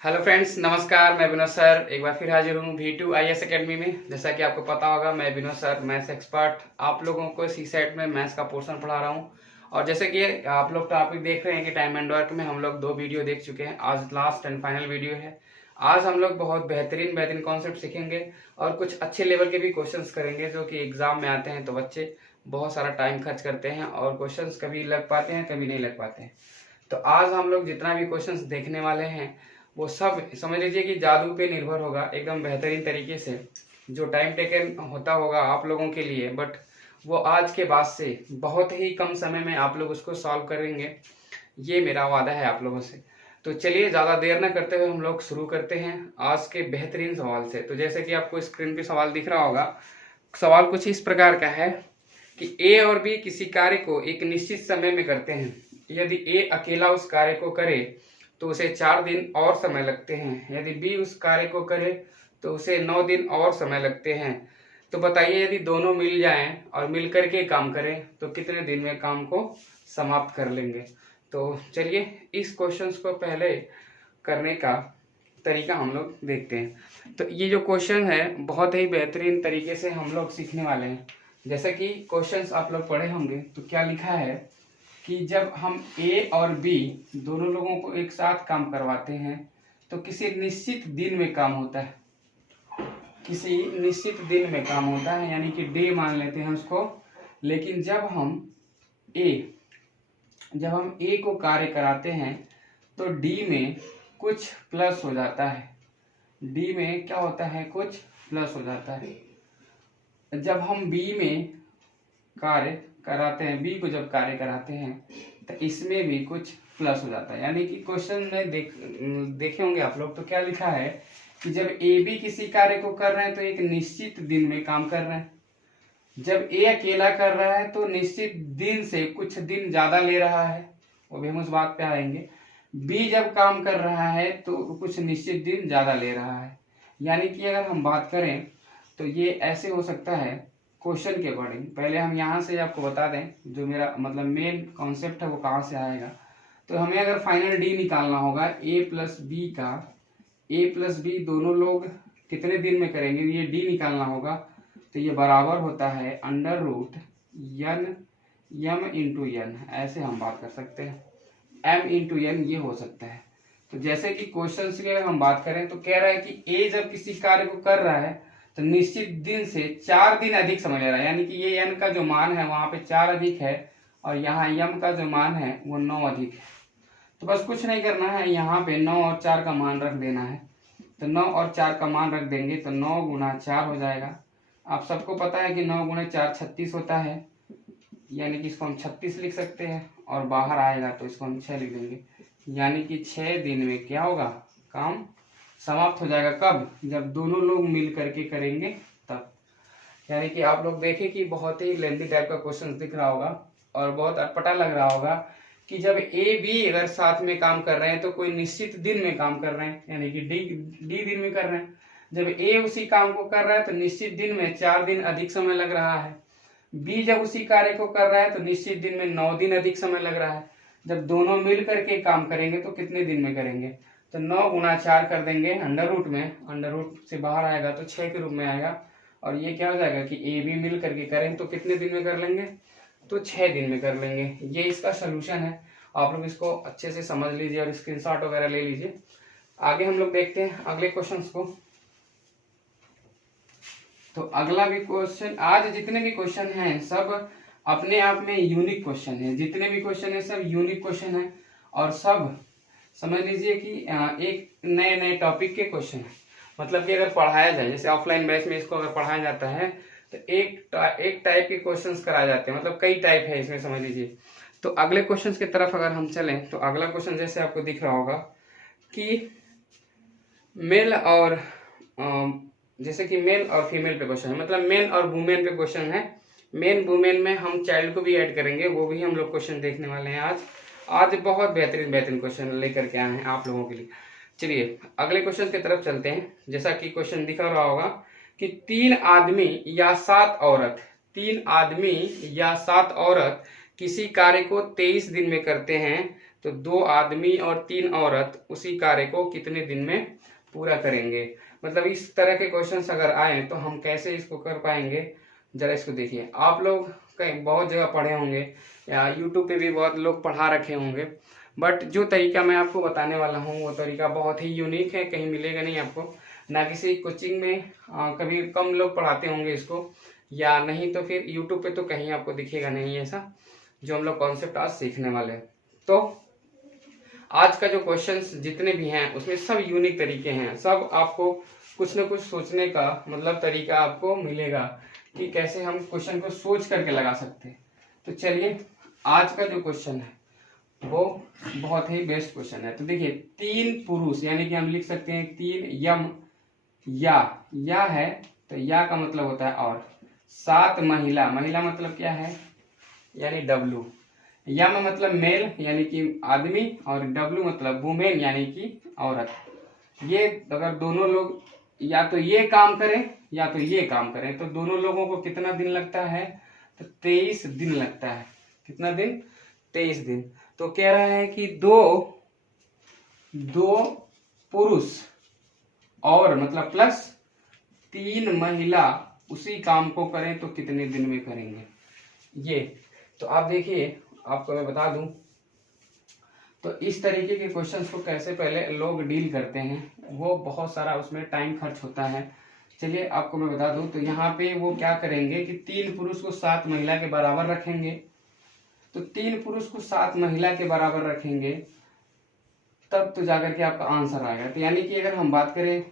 Hello friends, नमस्कार। मैं Vinod sir एक बार फिर हाजिर हूँ V2 IAS एकेडमी में। जैसा कि आपको पता होगा, मैं विनोद सर मैथ्स एक्सपर्ट आप लोगों को सी सेट में मैथ्स का पोर्शन पढ़ा रहा हूँ। और जैसे कि आप लोग टॉपिक देख रहे हैं कि टाइम एंड वर्क में हम लोग 2 वीडियो देख चुके हैं। आज लास्ट एंड फाइनल वीडियो है। आज हम लोग बहुत बेहतरीन बेहतरीन कॉन्सेप्ट सीखेंगे और कुछ अच्छे लेवल के भी क्वेश्चंस करेंगे जो कि एग्जाम में आते हैं। तो बच्चे बहुत सारा टाइम खर्च करते हैं और क्वेश्चंस कभी लग पाते हैं, कभी नहीं लग पाते हैं। तो आज हम लोग जितना भी क्वेश्चंस देखने वाले हैं वो सब समझ लीजिए कि जादू पे निर्भर होगा, एकदम बेहतरीन तरीके से। जो टाइम टेकन होता होगा आप लोगों के लिए, बट वो आज के बाद से बहुत ही कम समय में आप लोग उसको सॉल्व करेंगे, ये मेरा वादा है आप लोगों से। तो चलिए ज़्यादा देर न करते हुए हम लोग शुरू करते हैं आज के बेहतरीन सवाल से। तो जैसे कि आपको स्क्रीन पे सवाल दिख रहा होगा, सवाल कुछ इस प्रकार का है कि ए और बी किसी कार्य को एक निश्चित समय में करते हैं। यदि ए अकेला उस कार्य को करे तो उसे 4 दिन और समय लगते हैं। यदि बी उस कार्य को करे तो उसे 9 दिन और समय लगते हैं। तो बताइए, यदि दोनों मिल जाएं और मिल करके काम करें तो कितने दिन में काम को समाप्त कर लेंगे। तो चलिए इस क्वेश्चंस को पहले करने का तरीका हम लोग देखते हैं। तो ये जो क्वेश्चन है बहुत ही बेहतरीन तरीके से हम लोग सीखने वाले हैं। जैसे कि क्वेश्चंस आप लोग पढ़े होंगे तो क्या लिखा है कि जब हम ए और बी दोनों लोगों को एक साथ काम करवाते हैं तो किसी निश्चित दिन में काम होता है। किसी निश्चित दिन में काम होता है, यानी कि डे मान लेते हैं उसको। लेकिन जब हम ए को कार्य कराते हैं तो डी में कुछ प्लस हो जाता है। डी में क्या होता है, कुछ प्लस हो जाता है। जब हम बी में कार्य कराते हैं, बी को जब कार्य कराते हैं तो इसमें भी कुछ प्लस हो जाता है। यानी कि क्वेश्चन में देखे होंगे आप लोग, तो क्या लिखा है कि जब ए बी किसी कार्य को कर रहे हैं तो एक निश्चित दिन में काम कर रहे हैं। जब ए अकेला कर रहा है तो निश्चित दिन से कुछ दिन ज्यादा ले रहा है, वो भी हम उस बात पे आएंगे। बी जब काम कर रहा है तो कुछ निश्चित दिन ज्यादा ले रहा है। यानी कि अगर हम बात करें तो ये ऐसे हो सकता है क्वेश्चन के अकॉर्डिंग। पहले हम यहाँ से आपको बता दें जो मेरा मतलब मेन कॉन्सेप्ट है वो कहाँ से आएगा। तो हमें अगर फाइनल डी निकालना होगा ए प्लस बी का, ए प्लस बी दोनों लोग कितने दिन में करेंगे, ये डी निकालना होगा। तो ये बराबर होता है under root N M into N, ऐसे हम बात कर सकते हैं। एम इंटू एन ये हो सकता है। तो जैसे कि क्वेश्चन की अगर हम बात करें तो कह रहा है कि ए जब किसी कार्य को कर रहा है तो निश्चित दिन से 4 दिन अधिक समय ले रहा है। यानी कि ये एन का जो मान है वहां पे 4 अधिक है और यहाँ यम का जो मान है वो 9 अधिक है। तो बस कुछ नहीं करना है, यहाँ पे 9 और 4 का मान रख देना है। तो 9 और 4 का मान रख देंगे तो 9 गुना 4 हो जाएगा। आप सबको पता है कि 9 गुना 4 36 होता है, यानी कि इसको हम 36 लिख सकते हैं। और बाहर आएगा तो इसको हम 6 लिख देंगे। यानी कि 6 दिन में क्या होगा, काम समाप्त हो जाएगा। कब, जब दोनों लोग मिल करके करेंगे तब। यानी कि आप लोग देखें कि बहुत ही लेंथी टाइप का क्वेश्चन दिख रहा होगा और बहुत अटपटा लग रहा होगा कि जब ए बी अगर साथ में काम कर रहे हैं तो कोई निश्चित दिन में काम कर रहे हैं, यानी कि डी दिन में कर रहे हैं। जब ए उसी काम को कर रहा है तो निश्चित दिन में 4 दिन अधिक समय लग रहा है। बी जब उसी कार्य को कर रहा है तो निश्चित दिन में 9 दिन अधिक समय लग रहा है। जब दोनों मिल करके काम करेंगे तो कितने दिन में करेंगे, तो 9 गुना 4 कर देंगे अंडर रूट में, अंडर रूट से बाहर आएगा तो 6 के रूप में आएगा। और ये क्या हो जाएगा कि ए बी मिल करके करें तो कितने दिन में कर लेंगे, तो 6 दिन में कर लेंगे। ये इसका सोल्यूशन है। आप लोग इसको अच्छे से समझ लीजिए और स्क्रीनशॉट वगैरह ले लीजिए। आगे हम लोग देखते हैं अगले क्वेश्चन को। तो अगला भी क्वेश्चन, आज जितने भी क्वेश्चन हैं सब अपने आप में यूनिक क्वेश्चन है। जितने भी क्वेश्चन है सब यूनिक क्वेश्चन है और सब समझ लीजिए कि एक नए नए टॉपिक के क्वेश्चन है। मतलब कि अगर पढ़ाया जाए, जैसे ऑफलाइन बैच में इसको अगर पढ़ाया जाता है तो एक टाइप के क्वेश्चंस कराए जाते हैं, मतलब कई टाइप है इसमें, समझ लीजिए। तो अगले क्वेश्चन की तरफ अगर हम चलें तो अगला क्वेश्चन जैसे आपको दिख रहा होगा कि मेल और जैसे कि मेल और फीमेल पे क्वेश्चन है, मतलब मेन और वुमेन पे क्वेश्चन है। मेन वुमेन में हम चाइल्ड को भी ऐड करेंगे, वो भी हम लोग क्वेश्चन देखने वाले हैं आज बहुत बेहतरीन बेहतरीन क्वेश्चन लेकर के आए हैं आप लोगों के लिए। चलिए अगले क्वेश्चन की तरफ चलते हैं। जैसा कि क्वेश्चन दिखा रहा होगा कि 3 आदमी या 7 औरत, 3 आदमी या 7 औरत किसी कार्य को 23 दिन में करते हैं तो 2 आदमी और 3 औरत उसी कार्य को कितने दिन में पूरा करेंगे। मतलब इस तरह के क्वेश्चंस अगर आए तो हम कैसे इसको कर पाएंगे, जरा इसको देखिए। आप लोग कहीं बहुत जगह पढ़े होंगे या यूट्यूब पे भी बहुत लोग पढ़ा रखे होंगे, बट जो तरीका मैं आपको बताने वाला हूँ वो तरीका बहुत ही यूनिक है, कहीं मिलेगा नहीं आपको, ना किसी कोचिंग में कभी कम लोग पढ़ाते होंगे इसको, या नहीं तो फिर यूट्यूब पे तो कहीं आपको दिखेगा नहीं ऐसा जो हम लोग कॉन्सेप्ट आज सीखने वाले हैं। तो आज का जो क्वेश्चंस जितने भी हैं उसमें सब यूनिक तरीके हैं, सब आपको कुछ न कुछ सोचने का मतलब तरीका आपको मिलेगा कि कैसे हम क्वेश्चन को सोच करके लगा सकते हैं। तो चलिए आज का जो क्वेश्चन है वो बहुत ही बेस्ट क्वेश्चन है। तो देखिए 3 पुरुष, यानी कि हम लिख सकते हैं 3 यम, या है तो या का मतलब होता है और, 7 महिला, महिला मतलब क्या है यानी डब्लू, यम मतलब मेल यानी कि आदमी और डब्लू मतलब वुमेन यानी कि औरत। ये अगर दोनों लोग या तो ये काम करें या तो ये काम करें तो दोनों लोगों को कितना दिन लगता है, तो 23 दिन लगता है। कितना दिन, 23 दिन। तो कह रहा है कि दो पुरुष और मतलब प्लस 3 महिला उसी काम को करें तो कितने दिन में करेंगे। ये तो आप देखिए, आपको मैं बता दूं तो इस तरीके के क्वेश्चंस को कैसे पहले लोग डील करते हैं वो बहुत सारा उसमें टाइम खर्च होता है। चलिए आपको मैं बता दूं, तो यहाँ पे वो क्या करेंगे कि 3 पुरुष को 7 महिला के बराबर रखेंगे। तो 3 पुरुष को 7 महिला के बराबर रखेंगे तब तो जाकर के आपका आंसर आएगा। तो यानी कि अगर हम बात करें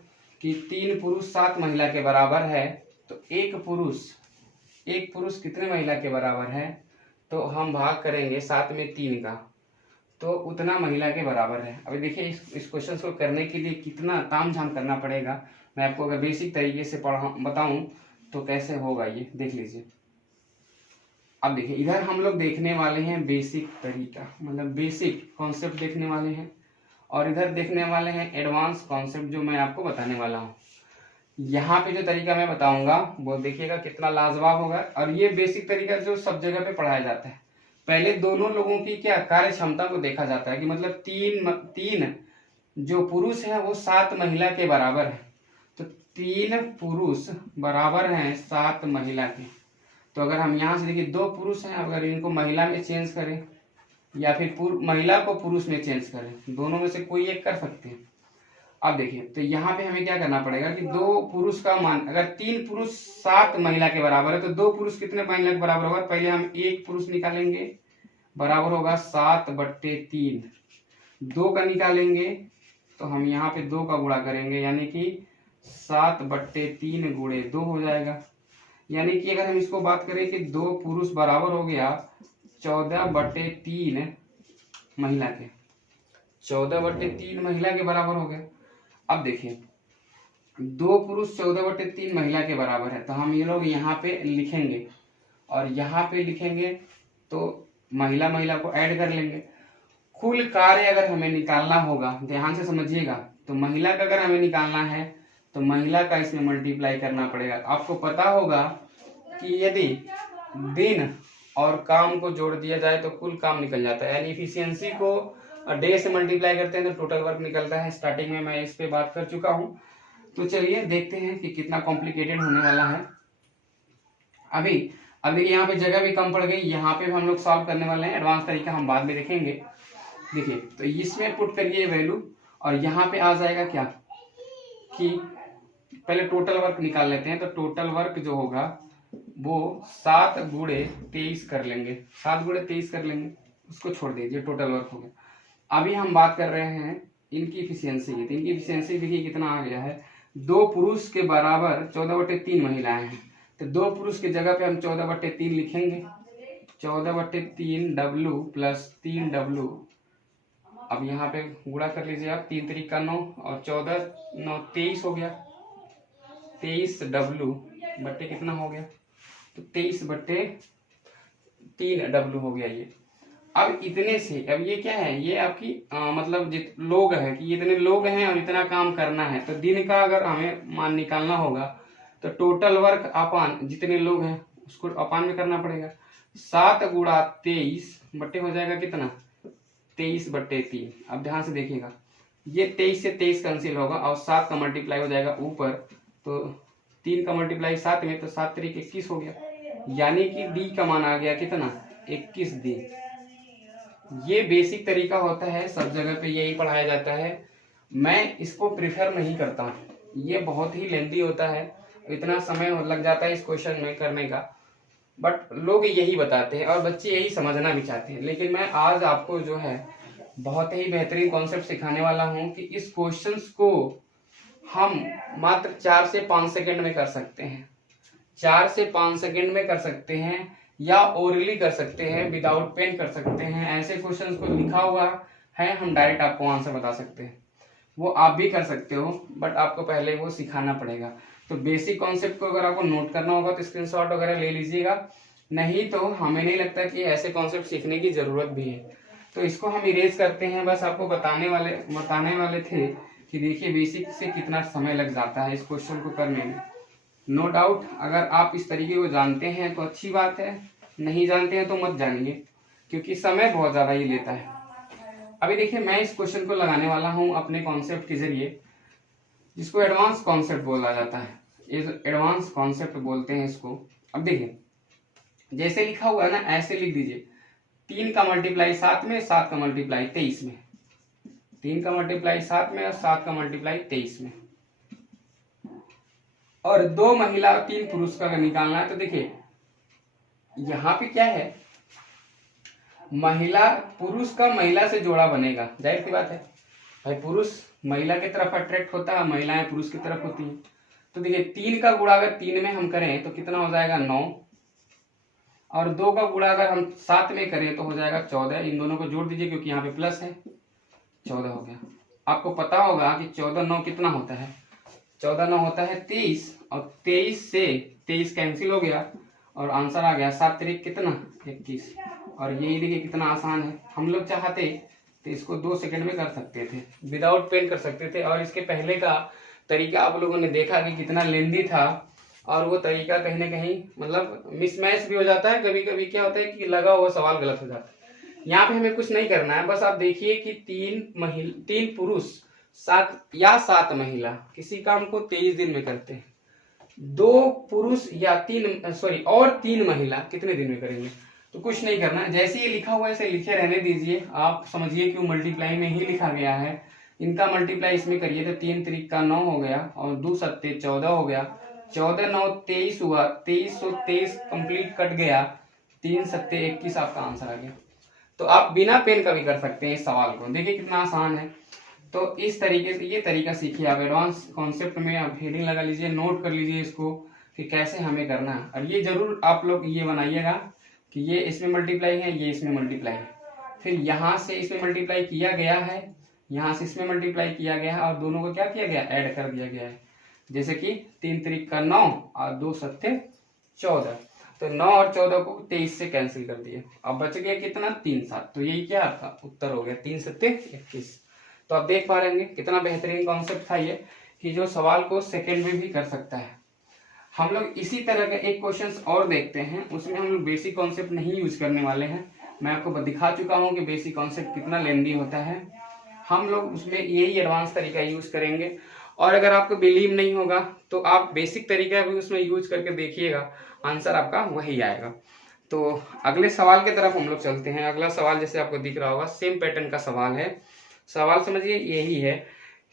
कि 3 पुरुष 7 महिला के बराबर है तो एक पुरुष कितने महिला के बराबर है, तो हम भाग करेंगे 7 में 3 का, तो उतना महिला के बराबर है। अभी देखिए इस क्वेश्चन को करने के लिए कितना तामझाम करना पड़ेगा, मैं आपको अगर बेसिक तरीके से बताऊं तो कैसे होगा ये देख लीजिए। अब देखिए इधर हम लोग देखने वाले हैं बेसिक तरीका, मतलब बेसिक कॉन्सेप्ट देखने वाले हैं, और इधर देखने वाले हैं एडवांस कॉन्सेप्ट जो मैं आपको बताने वाला हूँ। यहाँ पे जो तरीका मैं बताऊंगा वो देखिएगा कितना लाजवाब होगा, और ये बेसिक तरीका जो सब जगह पे पढ़ाया जाता है। पहले दोनों लोगों की क्या कार्य क्षमता को देखा जाता है कि मतलब तीन जो पुरुष है वो 7 महिला के बराबर है, तो 3 पुरुष बराबर हैं 7 महिला के। तो अगर हम यहाँ से देखिए 2 पुरुष हैं, अगर इनको महिला में चेंज करें या फिर महिला को पुरुष में चेंज करें, दोनों में से कोई एक कर सकते हैं। अब देखिए तो यहाँ पे हमें क्या करना पड़ेगा कि 2 पुरुष का मान, अगर 3 पुरुष 7 महिला के बराबर है तो 2 पुरुष कितने महिला के बराबर होगा, पहले हम 1 पुरुष निकालेंगे, बराबर होगा 7/3। 2 का निकालेंगे तो हम यहाँ पे 2 का गुणा करेंगे, यानी कि 7/3 गुणे 2 हो जाएगा। यानी कि अगर हम इसको बात करें कि 2 पुरुष बराबर हो गया 14/3 महिला के, 14/3 महिला के बराबर हो गए। अब देखिए 2 पुरुष 14/3 महिला के बराबर है, तो हम ये लोग यहाँ पे लिखेंगे और यहाँ पे लिखेंगे तो महिला को ऐड कर लेंगे। कुल कार्य अगर हमें निकालना होगा, ध्यान से समझिएगा, तो महिला का अगर हमें निकालना है तो महिला का इसमें मल्टीप्लाई करना पड़ेगा। आपको पता होगा कि यदि दिन और काम को जोड़ दिया जाए तो कुल काम निकल जाता है, यानी इफिशियंसी को डे से मल्टीप्लाई करते हैं तो टोटल वर्क निकलता है। स्टार्टिंग में मैं इस पे बात कर चुका हूं, तो चलिए देखते हैं कि कितना कॉम्प्लिकेटेड होने वाला है। अभी यहाँ पे जगह भी कम पड़ गई, यहाँ पे भी हम लोग सॉल्व करने वाले हैं, एडवांस तरीका हम बाद में देखेंगे। देखिए तो इसमें पुट करिए वैल्यू, और यहाँ पे आ जाएगा क्या कि पहले टोटल वर्क निकाल लेते हैं। तो टोटल वर्क जो होगा वो 7 गुणे 23 कर लेंगे, 7 गुणे 23 कर लेंगे, उसको छोड़ दीजिए, टोटल वर्क हो गया। अभी हम बात कर रहे हैं इनकी इफिशियंसी की, तो इनकी इफिशियंसी देखिए कितना आ गया है, 2 पुरुष के बराबर 14/3 महिलाएं हैं, तो 2 पुरुष की जगह पे हम 14/3 लिखेंगे, 14/3 W प्लस 3W। अब यहाँ पे गुणा कर लीजिए आप, 3 3 का 9 और 14 9 23 हो गया, 23W बट्टे कितना हो गया, तो 23/3W हो गया ये। अब इतने से, अब ये क्या है, ये आपकी मतलब लोग है कि इतने लोग हैं और इतना काम करना है, तो दिन का अगर हमें मान निकालना होगा तो टोटल वर्क अपान जितने लोग हैं उसको अपान में करना पड़ेगा। 7 गुणा 23 बट्टे हो जाएगा कितना, 23/3। अब ध्यान से देखिएगा, ये 23 से 23 कैंसिल होगा और 7 का मल्टीप्लाई हो जाएगा ऊपर, तो 3 का मल्टीप्लाई 7 में, तो 7 तरीके 21 हो गया, यानी कि डी का मान आ गया कितना, 21 दिन। ये बेसिक तरीका होता है, सब जगह पे यही पढ़ाया जाता है। मैं इसको प्रिफर नहीं करता, ये बहुत ही लेंथी होता है, इतना समय लग जाता है इस क्वेश्चन में करने का, बट लोग यही बताते हैं और बच्चे यही समझना भी चाहते हैं। लेकिन मैं आज आपको जो है बहुत ही बेहतरीन कॉन्सेप्ट सिखाने वाला हूं कि इस क्वेश्चंस को हम मात्र 4 से 5 सेकंड में कर सकते हैं, 4 से 5 सेकंड में कर सकते हैं, या ओरली कर सकते हैं, विदाउट पेन कर सकते हैं। ऐसे क्वेश्चंस को लिखा हुआ है, हम डायरेक्ट आपको आंसर बता सकते हैं, वो आप भी कर सकते हो, बट आपको पहले वो सिखाना पड़ेगा। तो बेसिक कॉन्सेप्ट को अगर आपको नोट करना होगा तो स्क्रीनशॉट वगैरह ले लीजिएगा, नहीं तो हमें नहीं लगता कि ऐसे कॉन्सेप्ट सीखने की जरूरत भी है। तो इसको हम इरेज करते हैं, बस आपको बताने वाले थे कि देखिए बेसिक से कितना समय लग जाता है इस क्वेश्चन को करने में। नो डाउट अगर आप इस तरीके को जानते हैं तो अच्छी बात है, नहीं जानते हैं तो मत जानिए, क्योंकि समय बहुत ज्यादा ये लेता है। अभी देखिए मैं इस क्वेश्चन को लगाने वाला हूं अपने कॉन्सेप्ट के जरिए, जिसको एडवांस कॉन्सेप्ट बोला जाता है, एडवांस कॉन्सेप्ट बोलते हैं इसको। अब देखिए जैसे लिखा हुआ है ना, ऐसे लिख दीजिए, 3 का मल्टीप्लाई 7 में, 7 का मल्टीप्लाई 23 में, 3 का मल्टीप्लाई 7 में और 7 का मल्टीप्लाई 23 में, और 2 महिला और 3 पुरुष का निकालना है। तो देखिए यहाँ पे क्या है, महिला पुरुष का महिला से जोड़ा बनेगा, जाहिर सी बात है भाई, पुरुष महिला की तरफ अट्रैक्ट होता है, महिलाएं पुरुष की तरफ होती हैं। तो देखिए 3 का गुणा अगर 3 में हम करें तो कितना हो जाएगा 9, और 2 का गुणा अगर हम 7 में करें तो हो जाएगा 14। इन दोनों को जोड़ दीजिए क्योंकि यहाँ पे प्लस है, 14 हो गया। आपको पता होगा कि 14×9 कितना होता है, 14×9 होता है 23, और 23 से 23 कैंसिल हो गया और आंसर आ गया 7 तरीक कितना 21। और यही देखिए कितना आसान है, हम लोग चाहते तो इसको 2 सेकंड में कर सकते थे, विदाउट पेन कर सकते थे। और इसके पहले का तरीका आप लोगों ने देखा कि कितना लेंदी था, और वो तरीका कहीं ना कहीं मतलब मिसमैच भी हो जाता है, कभी कभी क्या होता है कि लगा हुआ सवाल गलत हो जाता है। यहाँ पे हमें कुछ नहीं करना है, बस आप देखिए कि 3 पुरुष 7 महिला किसी काम को 23 दिन में करते हैं, 2 पुरुष या 3 महिला कितने दिन में करेंगे। तो कुछ नहीं करना, जैसे ये लिखा हुआ है ऐसे लिखे रहने दीजिए। आप समझिए कि मल्टीप्लाई में ही लिखा गया है, इनका मल्टीप्लाई इसमें करिए तो 3 तरीक का 9 हो गया, और 2 सत्ते 14 हो गया, 14×9 23 हुआ, 2323 कंप्लीट कट गया, 3 सत्ते 21 आपका आंसर आ गया। तो आप बिना पेन का भी कर सकते हैं इस सवाल को, देखिए कितना आसान है। तो इस तरीके से ये तरीका सीखिए आप एडवांस कॉन्सेप्ट में। आप हेडिंग लगा लीजिए, नोट कर लीजिए इसको कि कैसे हमें करना है, और ये जरूर आप लोग ये बनाइएगा कि ये इसमें मल्टीप्लाई है, ये इसमें मल्टीप्लाई है, फिर यहाँ से इसमें मल्टीप्लाई किया गया है, यहाँ से इसमें मल्टीप्लाई किया गया है, और दोनों को क्या किया गया, ऐड कर दिया गया है। जैसे कि 3 तरीक का 9 और 2 सत्ते 14, तो 9 और 14 को 23 से कैंसिल कर दिए, अब बच गया कितना 3 7। तो यही क्या आपका उत्तर हो गया 3 सत्ते 21। तो आप देख पा रहे होंगे कितना बेहतरीन कॉन्सेप्ट था ये, कि जो सवाल को सेकंड में भी कर सकता है। हम लोग इसी तरह का एक क्वेश्चन और देखते हैं, उसमें हम लोग बेसिक कॉन्सेप्ट नहीं यूज करने वाले हैं। मैं आपको दिखा चुका हूं कि बेसिक कॉन्सेप्ट कितना लेंदी होता है, हम लोग उसमें यही एडवांस तरीका यूज करेंगे। और अगर आपको बिलीव नहीं होगा तो आप बेसिक तरीका भी उसमें यूज करके देखिएगा, आंसर आपका वही आएगा। तो अगले सवाल की तरफ हम लोग चलते हैं। अगला सवाल जैसे आपको दिख रहा होगा सेम पैटर्न का सवाल है। सवाल समझिए यही है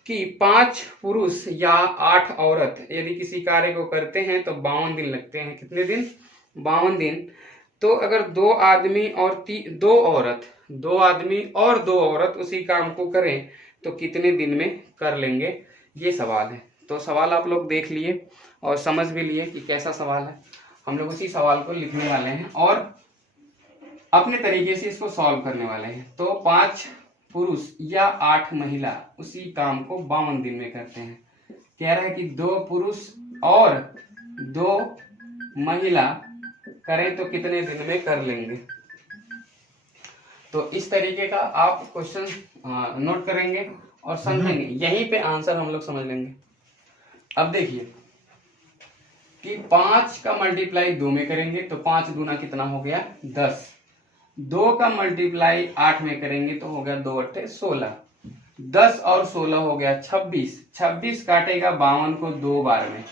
कि 5 पुरुष या 8 औरत यदि किसी कार्य को करते हैं तो 52 दिन लगते हैं। कितने दिन, 52 दिन। तो अगर 2 आदमी और 2 औरत उसी काम को करें तो कितने दिन में कर लेंगे, ये सवाल है। तो सवाल आप लोग देख लिए और समझ भी लिए कि कैसा सवाल है। हम लोग उसी सवाल को लिखने वाले हैं और अपने तरीके से इसको सॉल्व करने वाले हैं। तो 5 पुरुष या 8 महिला उसी काम को 52 दिन में करते हैं। कह रहा है कि 2 पुरुष और 2 महिला करें तो कितने दिन में कर लेंगे। तो इस तरीके का आप क्वेश्चन नोट करेंगे और समझेंगे, यहीं पे आंसर हम लोग समझ लेंगे। अब देखिए कि 5 का मल्टीप्लाई 2 में करेंगे तो 5 दूना कितना हो गया 10, 2 का मल्टीप्लाई 8 में करेंगे तो हो गया 2 अट्ठे 16, 10 और 16 हो गया 26, 26 काटेगा 52 को 2 बार में,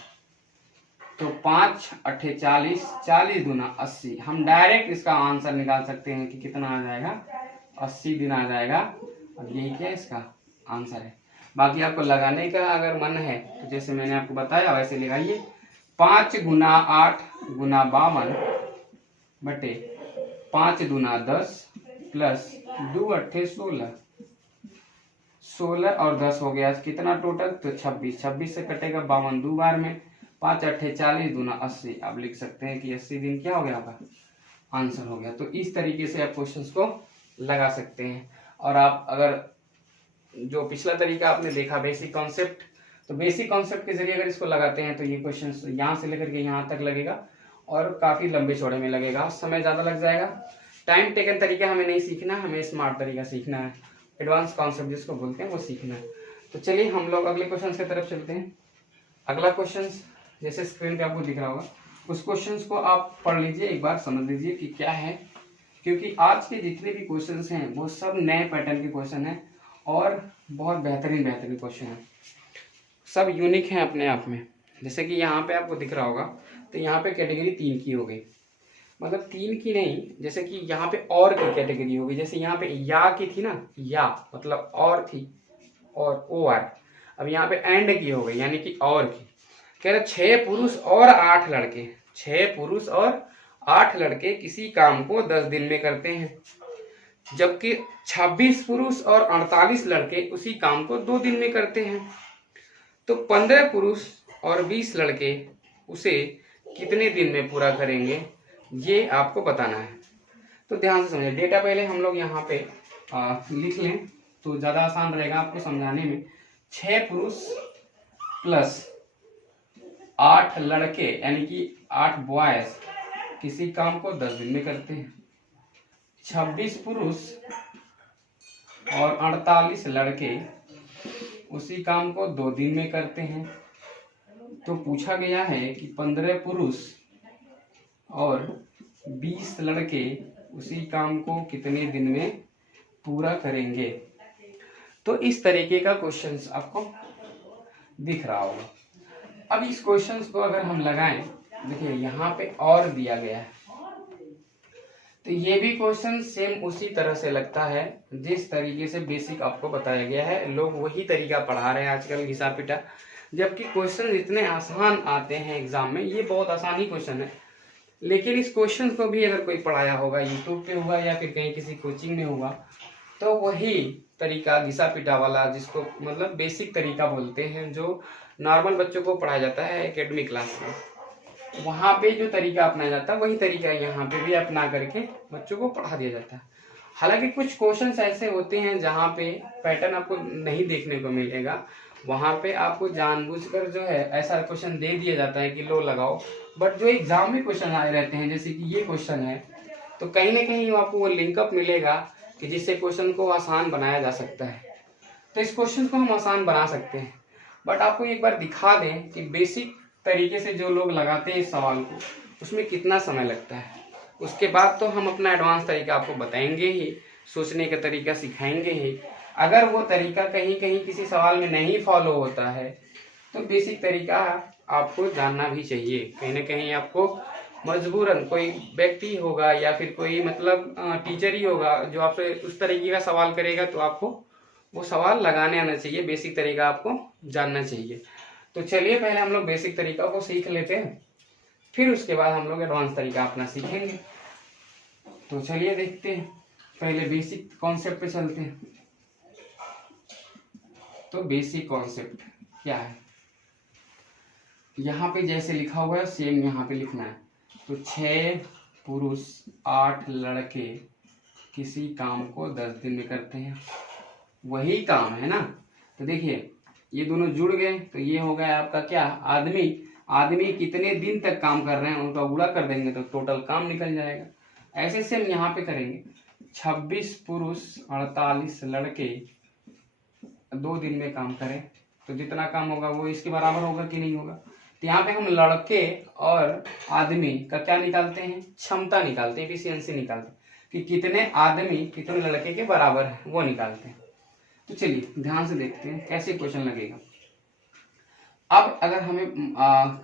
तो 5 अट्ठे 40, 40 दूना 80। हम डायरेक्ट इसका आंसर निकाल सकते हैं कि कितना आ जाएगा, 80 दिन आ जाएगा। अब यही क्या इसका आंसर है। बाकी आपको लगाने का अगर मन है तो जैसे मैंने आपको बताया वैसे लगाइए। 5 गुना 8 गुना 52 बटे 5 दूना 10 प्लस 2 अट्ठे 16, 16 और 10 हो गया कितना टोटल, तो 26, 26 से कटेगा 52 दो बार में, 5 अट्ठे 40 दूना 80। आप लिख सकते हैं कि 80 दिन क्या हो गया होगा, आंसर हो गया। तो इस तरीके से आप क्वेश्चंस को लगा सकते हैं। और आप अगर जो पिछला तरीका आपने देखा बेसिक कॉन्सेप्ट, तो बेसिक कॉन्सेप्ट के जरिए अगर इसको लगाते हैं तो ये क्वेश्चंस यहाँ से लेकर के यहाँ तक लगेगा और काफी लंबे चौड़े में लगेगा, समय ज्यादा लग जाएगा। टाइम टेकन तरीका हमें नहीं सीखना, हमें स्मार्ट तरीका सीखना है, एडवांस कॉन्सेप्ट जिसको बोलते हैं वो सीखना है। तो चलिए हम लोग अगले क्वेश्चन की तरफ चलते हैं। अगला क्वेश्चन जैसे स्क्रीन पे आपको दिख रहा होगा, उस क्वेश्चन को आप पढ़ लीजिए, एक बार समझ लीजिए कि क्या है, क्योंकि आज के जितने भी क्वेश्चन हैं वो सब नए पैटर्न के क्वेश्चन हैं और बहुत बेहतरीन क्वेश्चन हैं, सब यूनिक हैं अपने आप में। जैसे कि यहाँ पे आपको दिख रहा होगा, तो यहाँ पे कैटेगरी 3 की हो गई, मतलब 3 की नहीं, जैसे कि यहाँ पे और की कैटेगरी होगी। जैसे यहाँ पे या की थी ना, या मतलब और थी और ओ आर, अब यहाँ पे एंड की हो गई यानी कि और की। कह रहे 6 पुरुष और 8 लड़के, 6 पुरुष और 8 लड़के किसी काम को 10 दिन में करते हैं, जबकि 26 पुरुष और 48 लड़के उसी काम को 2 दिन में करते हैं। तो 15 पुरुष और 20 लड़के उसे कितने दिन में पूरा करेंगे, ये आपको बताना है। तो ध्यान से समझिए, डेटा पहले हम लोग यहाँ पे लिख लें तो ज़्यादा आसान रहेगा आपको समझाने में। 6 पुरुष प्लस 8 लड़के यानी कि 8 बॉयज किसी काम को 10 दिन में करते हैं, 26 पुरुष और 48 लड़के उसी काम को 2 दिन में करते हैं। तो पूछा गया है कि 15 पुरुष और 20 लड़के उसी काम को कितने दिन में पूरा करेंगे। तो इस तरीके का क्वेश्चंस आपको दिख रहा होगा। अब इस क्वेश्चंस को अगर हम लगाएं, देखिए यहाँ पे और दिया गया है, तो ये भी क्वेश्चन सेम उसी तरह से लगता है जिस तरीके से बेसिक आपको बताया गया है। लोग वही तरीका पढ़ा रहे हैं आजकल, घिसा पिटा, जबकि क्वेश्चन इतने आसान आते हैं एग्जाम में। ये बहुत आसान ही क्वेश्चन है, लेकिन इस क्वेश्चन को भी अगर कोई पढ़ाया होगा, यूट्यूब पे हुआ या फिर कहीं किसी कोचिंग में हुआ, तो वही तरीका घिसा पिटा वाला, जिसको मतलब बेसिक तरीका बोलते हैं, जो नॉर्मल बच्चों को पढ़ाया जाता है एकेडमिक क्लास में, वहाँ पे जो तरीका अपनाया जाता है वही तरीका यहाँ पे भी अपना करके बच्चों को पढ़ा दिया जाता है। हालांकि कुछ क्वेश्चंस ऐसे होते हैं जहाँ पे पैटर्न आपको नहीं देखने को मिलेगा, वहाँ पे आपको जानबूझकर जो है ऐसा क्वेश्चन दे दिया जाता है कि लो लगाओ। बट जो एग्जाम में क्वेश्चन आए रहते हैं, जैसे कि ये क्वेश्चन है, तो कहीं ना कहीं आपको वो लिंकअप मिलेगा कि जिससे क्वेश्चन को आसान बनाया जा सकता है। तो इस क्वेश्चन को हम आसान बना सकते हैं, बट आपको एक बार दिखा दें कि बेसिक तरीके से जो लोग लगाते हैं इस सवाल को, उसमें कितना समय लगता है। उसके बाद तो हम अपना एडवांस तरीका आपको बताएंगे ही, सोचने का तरीका सिखाएंगे ही। अगर वो तरीका कहीं कहीं किसी सवाल में नहीं फॉलो होता है, तो बेसिक तरीका आपको जानना भी चाहिए। कहीं ना कहीं आपको मजबूरन कोई व्यक्ति होगा या फिर कोई मतलब टीचर ही होगा जो आपसे उस तरीके का सवाल करेगा, तो आपको वो सवाल लगाने आना चाहिए, बेसिक तरीका आपको जानना चाहिए। तो चलिए पहले हम लोग बेसिक तरीका को सीख लेते हैं, फिर उसके बाद हम लोग एडवांस तरीका अपना सीखेंगे। तो चलिए देखते हैं, पहले बेसिक कॉन्सेप्ट पे चलते हैं। तो बेसिक कॉन्सेप्ट क्या है, यहाँ पे जैसे लिखा हुआ है सेम यहाँ पे लिखना है। तो 6 पुरुष 8 लड़के किसी काम को 10 दिन में करते हैं, वही काम है ना। तो देखिए ये दोनों जुड़ गए, तो ये हो गया आपका क्या, आदमी। आदमी कितने दिन तक काम कर रहे हैं उनका गुणा कर देंगे तो टोटल काम निकल जाएगा। ऐसे से हम यहाँ पे करेंगे, 26 पुरुष 48 लड़के 2 दिन में काम करें, तो जितना काम होगा वो इसके बराबर होगा कि नहीं होगा। तो यहाँ पे हम लड़के और आदमी का क्या निकालते हैं, क्षमता निकालते हैं, एफिशिएंसी निकालते हैं। कि कितने आदमी कितने लड़के के बराबर है, वो निकालते हैं। तो चलिए ध्यान से देखते हैं कैसे क्वेश्चन लगेगा। अब अगर हमें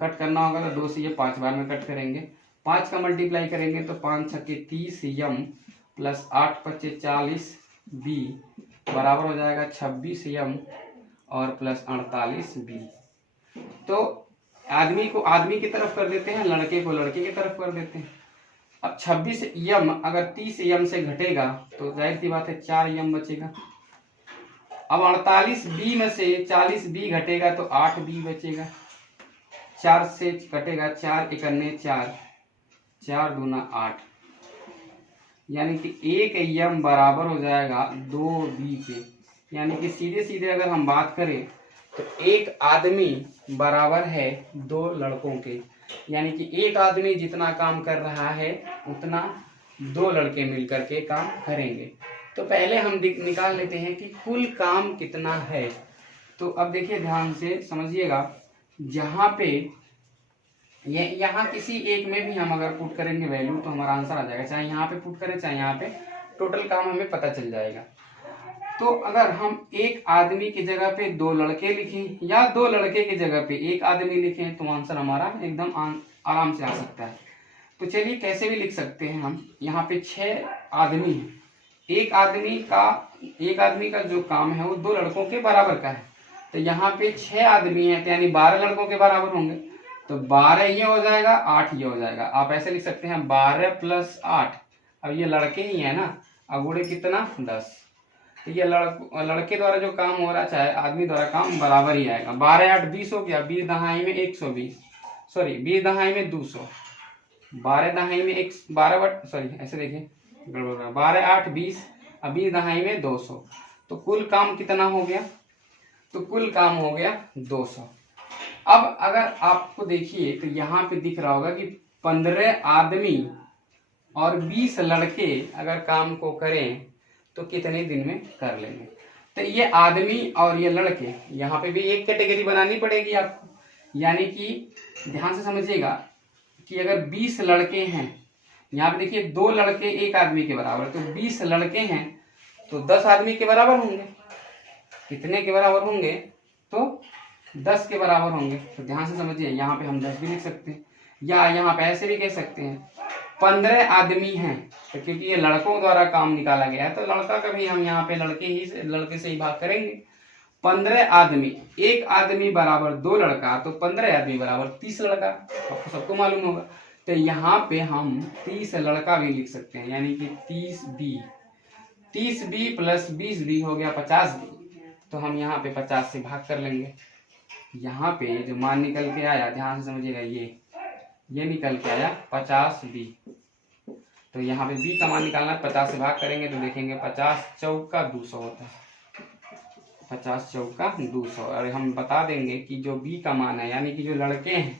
कट करना होगा तो 2 से ये 5 बार में कट करेंगे। 5 का मल्टीप्लाई करेंगे तो 5 छक्के 30 यम प्लस 8 पच्चे 40 बी बराबर हो जाएगा 26 यम और प्लस 48 बी। तो आदमी को आदमी की तरफ कर देते हैं, लड़के को लड़के की तरफ कर देते हैं। अब 26 यम अगर 30 यम से घटेगा तो जाहिर सी बात है 4 यम बचेगा। अब 48 बी में से 40 बी घटेगा तो 8 बी बचेगा। 4 से कटेगा 4 इकन्ने 4, 4 दूना 8, यानी कि 1 यम बराबर हो जाएगा 2 बी के। यानी कि सीधे सीधे अगर हम बात करें तो एक आदमी बराबर है 2 लड़कों के, यानी कि एक आदमी जितना काम कर रहा है उतना 2 लड़के मिलकर के काम करेंगे। तो पहले हम निकाल लेते हैं कि कुल काम कितना है। तो अब देखिए ध्यान से समझिएगा, जहाँ पे यहाँ किसी एक में भी हम अगर पुट करेंगे वैल्यू तो हमारा आंसर आ जाएगा, चाहे यहाँ पे पुट करें चाहे यहाँ पे, टोटल काम हमें पता चल जाएगा। तो अगर हम एक आदमी की जगह पे 2 लड़के लिखें या 2 लड़के की जगह पे एक आदमी लिखें तो आंसर हमारा एकदम आराम से आ सकता है। तो चलिए कैसे भी लिख सकते हैं हम। यहाँ पे 6 आदमी हैं, एक आदमी का जो काम है वो 2 लड़कों के बराबर का है। तो यहाँ पे 6 आदमी हैं तो यानी 12 लड़कों के बराबर होंगे। तो 12 ये हो जाएगा, 8 ये हो जाएगा। आप ऐसे लिख सकते हैं 12 प्लस 8। अब ये लड़के ही है ना, अब गुणे कितना 10। तो ये लड़के द्वारा जो काम हो रहा है चाहे आदमी द्वारा काम बराबर ही आएगा। 12 8 20 हो गया, 20 दहाई में 120, सॉरी 20 दहाई में 200, 12 दहाई में 12 बट सॉरी ऐसे देखिए गड़बड़ रहा, 12 8 20 अब 20 दहाई में 200। तो कुल काम कितना हो गया, तो कुल काम हो गया 200। अब अगर आपको देखिए तो यहाँ पे दिख रहा होगा कि 15 आदमी और 20 लड़के अगर काम को करें तो कितने दिन में कर लेंगे। तो ये आदमी और ये लड़के, यहाँ पे भी एक कैटेगरी बनानी पड़ेगी आपको। यानी कि ध्यान से समझिएगा कि अगर 20 लड़के हैं, यहाँ पे देखिए 2 लड़के एक आदमी के बराबर, तो 20 लड़के हैं तो 10 आदमी के बराबर होंगे। कितने के बराबर होंगे, तो 10 के बराबर होंगे। तो ध्यान से समझिए, यहाँ पे हम 10 भी लिख सकते हैं या यहाँ पे ऐसे भी कह सकते हैं 15 आदमी हैं। तो क्योंकि ये लड़कों द्वारा काम निकाला गया है तो लड़का का भी हम यहाँ पे लड़के से ही भाग करेंगे। 15 आदमी, एक आदमी बराबर 2 लड़का, तो 15 आदमी बराबर 30 लड़का, आपको सबको मालूम होगा। तो यहाँ पे हम 30 लड़का भी लिख सकते हैं, यानी कि 30 बी प्लस 20 बी हो गया 50 बी। तो हम यहाँ पे 50 से भाग कर लेंगे। यहाँ पे जो मान निकल के आया, ध्यान से समझिएगा, ये निकल के आया 50 बी। तो यहाँ पे बी का मान निकालना है, 50 से भाग करेंगे तो देखेंगे 50 चौका 200 होता है, 50 चौका 200। और हम बता देंगे कि जो बी का मान है, यानी कि जो लड़के हैं,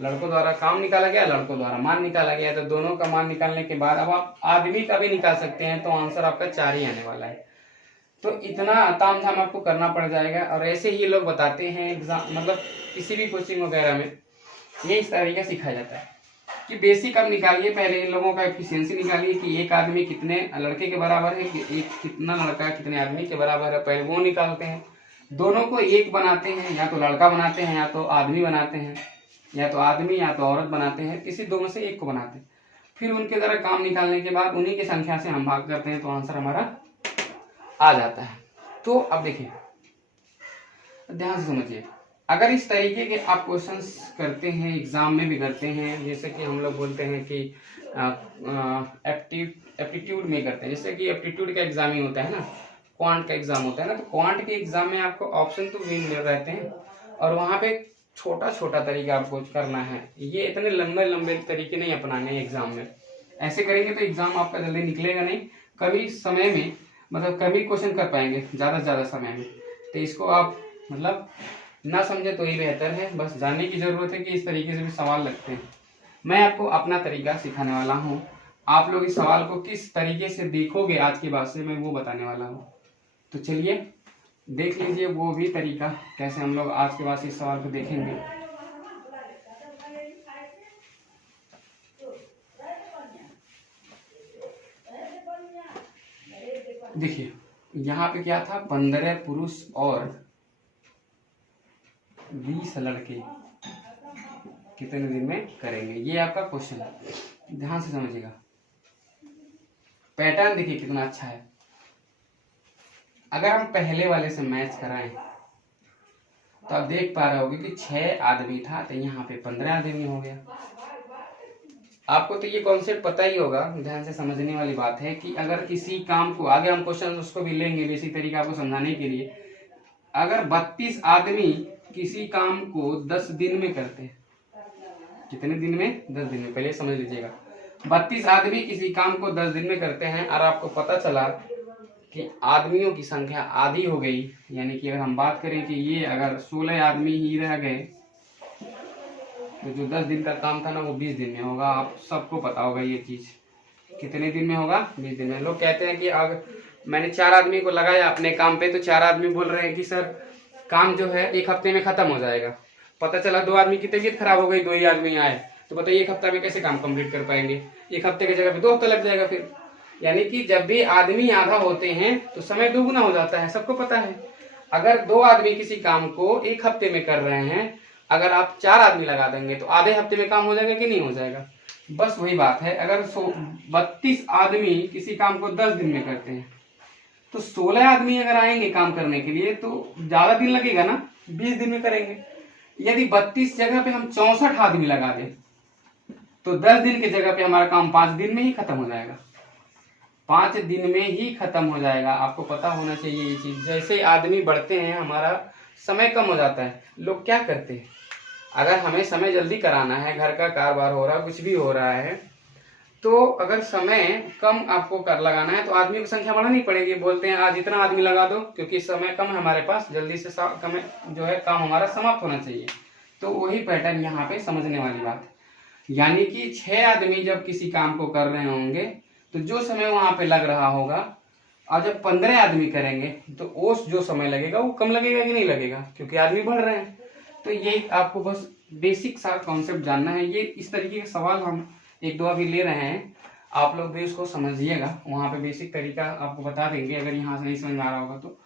लड़कों द्वारा काम निकाला गया, लड़कों द्वारा मान निकाला गया, तो दोनों का मान निकालने के बाद अब आप आदमी का भी निकाल सकते हैं। तो आंसर आपका 4 ही आने वाला है। तो इतना तामझाम आपको करना पड़ जाएगा। और ऐसे ही लोग बताते हैं एग्जाम, मतलब किसी भी कोचिंग वगैरह में ये इस तरीका सिखाया जाता है कि बेसिक अब निकालिए, पहले इन लोगों का एफिशिएंसी निकालिए कि एक आदमी कितने लड़के के बराबर है, कि एक कितना लड़का कितने आदमी के बराबर है, पहले वो निकालते हैं। दोनों को एक बनाते हैं, या तो लड़का बनाते हैं या तो आदमी बनाते हैं, या तो आदमी या तो औरत बनाते हैं, किसी दो में से एक को बनाते हैं। फिर उनके द्वारा काम निकालने के बाद उन्हीं की संख्या से हम भाग करते हैं तो आंसर हमारा आ जाता है। तो अब देखिए ध्यान से समझिए, अगर इस तरीके के आप क्वेश्चंस करते हैं, एग्जाम में भी करते हैं, जैसे कि हम लोग बोलते हैं कि एप्टीट्यूड में करते हैं, जैसे कि एप्टीट्यूड का एग्जाम ही होता है ना, क्वांट का एग्जाम होता है ना, तो क्वांट के एग्जाम में आपको ऑप्शन तो भी मिल रहते हैं और वहाँ पे छोटा छोटा तरीका आपको करना है। ये इतने लंबे लंबे तरीके नहीं अपनाने हैं एग्जाम में। ऐसे करेंगे तो एग्जाम आपका जल्दी निकलेगा नहीं, कभी समय में मतलब कभी क्वेश्चन कर पाएंगे ज़्यादा से ज़्यादा समय में। तो इसको आप मतलब ना समझे तो ही बेहतर है, बस जानने की ज़रूरत है कि इस तरीके से भी सवाल लगते हैं। मैं आपको अपना तरीका सिखाने वाला हूँ, आप लोग इस सवाल को किस तरीके से देखोगे आज के बाद से मैं वो बताने वाला हूँ। तो चलिए देख लीजिए वो भी तरीका कैसे हम लोग आज के बाद से इस सवाल को देखेंगे। देखिए यहाँ पे क्या था, 15 पुरुष और 20 लड़के कितने दिन में करेंगे, ये आपका क्वेश्चन है। ध्यान से समझिएगा, पैटर्न देखिए कितना अच्छा है। अगर हम पहले वाले से मैच कराएं तो आप देख पा रहे होगे कि 6 आदमी था, तो यहाँ पे 15 आदमी हो गया। आपको तो ये कॉन्सेप्ट पता ही होगा, ध्यान से समझने वाली बात है कि अगर किसी काम को, आगे हम क्वेश्चन उसको भी लेंगे बेसिक तरीका आपको समझाने के लिए। अगर 32 आदमी किसी काम को 10 दिन में करते हैं, कितने दिन में, 10 दिन में, पहले समझ लीजिएगा। 32 आदमी किसी काम को 10 दिन में करते हैं और आपको पता चला कि आदमियों की संख्या आधी हो गई, यानी कि अगर हम बात करें कि ये अगर 16 आदमी ही रह गए तो जो 10 दिन का काम था ना वो 20 दिन में होगा। आप सबको पता होगा ये चीज, कितने दिन में होगा, 20 दिन में। लोग कहते हैं कि अगर मैंने 4 आदमी को लगाया अपने काम पे, तो 4 आदमी बोल रहे हैं कि सर काम जो है 1 हफ्ते में खत्म हो जाएगा। पता चला 2 आदमी की तबीयत खराब हो गई, 2 ही आदमी आए, तो बताइए 1 हफ्ता में कैसे काम कंप्लीट कर पाएंगे? 1 हफ्ते की जगह पे 2 हफ्ता लग जाएगा फिर। यानी कि जब भी आदमी आधा होते हैं तो समय दोगुना हो जाता है, सबको पता है। अगर 2 आदमी किसी काम को 1 हफ्ते में कर रहे हैं, अगर आप 4 आदमी लगा देंगे तो आधे हफ्ते में काम हो जाएगा कि नहीं हो जाएगा? बस वही बात है। अगर 32 आदमी किसी काम को 10 दिन में करते हैं तो 16 आदमी अगर आएंगे काम करने के लिए तो ज्यादा दिन लगेगा ना, 20 दिन में करेंगे। यदि 32 जगह पे हम 64 आदमी लगा दें तो 10 दिन की जगह पे हमारा काम 5 दिन में ही खत्म हो जाएगा, 5 दिन में ही खत्म हो जाएगा। आपको पता होना चाहिए ये चीज। जैसे आदमी बढ़ते हैं हमारा समय कम हो जाता है। लोग क्या करते हैं, अगर हमें समय जल्दी कराना है, घर का कारोबार हो रहा है, कुछ भी हो रहा है, तो अगर समय कम आपको कर लगाना है तो आदमी की संख्या बढ़ानी पड़ेगी। बोलते हैं आज इतना आदमी लगा दो क्योंकि समय कम है हमारे पास, जल्दी से कम जो है काम हमारा समाप्त होना चाहिए। तो वही पैटर्न यहाँ पे समझने वाली बात है। यानी कि 6 आदमी जब किसी काम को कर रहे होंगे तो जो समय वहां पे लग रहा होगा, और जब 15 आदमी करेंगे तो उस जो समय लगेगा वो कम लगेगा कि नहीं लगेगा, क्योंकि आदमी बढ़ रहे हैं। तो ये आपको बस बेसिक सा कॉन्सेप्ट जानना है। ये इस तरीके के सवाल हम 1-2 अभी ले रहे हैं, आप लोग भी उसको समझिएगा। वहां पे बेसिक तरीका आपको बता देंगे, अगर यहाँ से नहीं समझ में आ रहा होगा तो।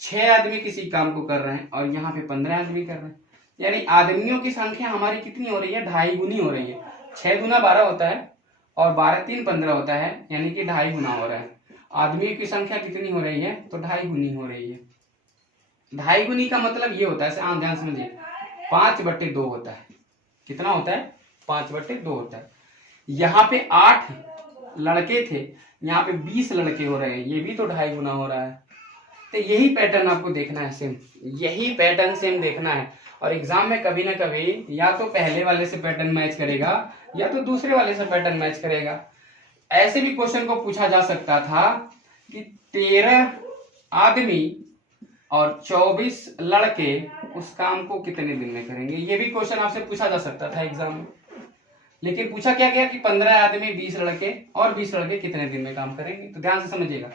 6 आदमी किसी काम को कर रहे हैं और यहाँ पे 15 आदमी कर रहे हैं, यानी आदमियों की संख्या हमारी कितनी हो रही है, 2.5 गुनी हो रही है। 6 गुना 12 होता है और 12 3 15 होता है, यानी कि 2.5 गुना हो रहा है। आदमियों की संख्या कितनी हो रही है, तो 2.5 गुनी हो रही है। 2.5 गुनी का मतलब ये होता है, ध्यान समझिए, 5/2 होता है। कितना होता है, 5/2 होता है। यहाँ पे 8 लड़के थे, यहाँ पे 20 लड़के हो रहे हैं, ये भी तो 2.5 गुना हो रहा है। तो यही पैटर्न आपको देखना है, सेम यही पैटर्न सेम देखना है। और एग्जाम में कभी ना कभी या तो पहले वाले से पैटर्न मैच करेगा या तो दूसरे वाले से पैटर्न मैच करेगा। ऐसे भी क्वेश्चन को पूछा जा सकता था कि 13 आदमी और 24 लड़के उस काम को कितने दिन में करेंगे, ये भी क्वेश्चन आपसे पूछा जा सकता था एग्जाम में। लेकिन पूछा क्या गया कि 15 आदमी 20 लड़के और 20 लड़के कितने दिन में काम करेंगे। तो ध्यान से समझिएगा,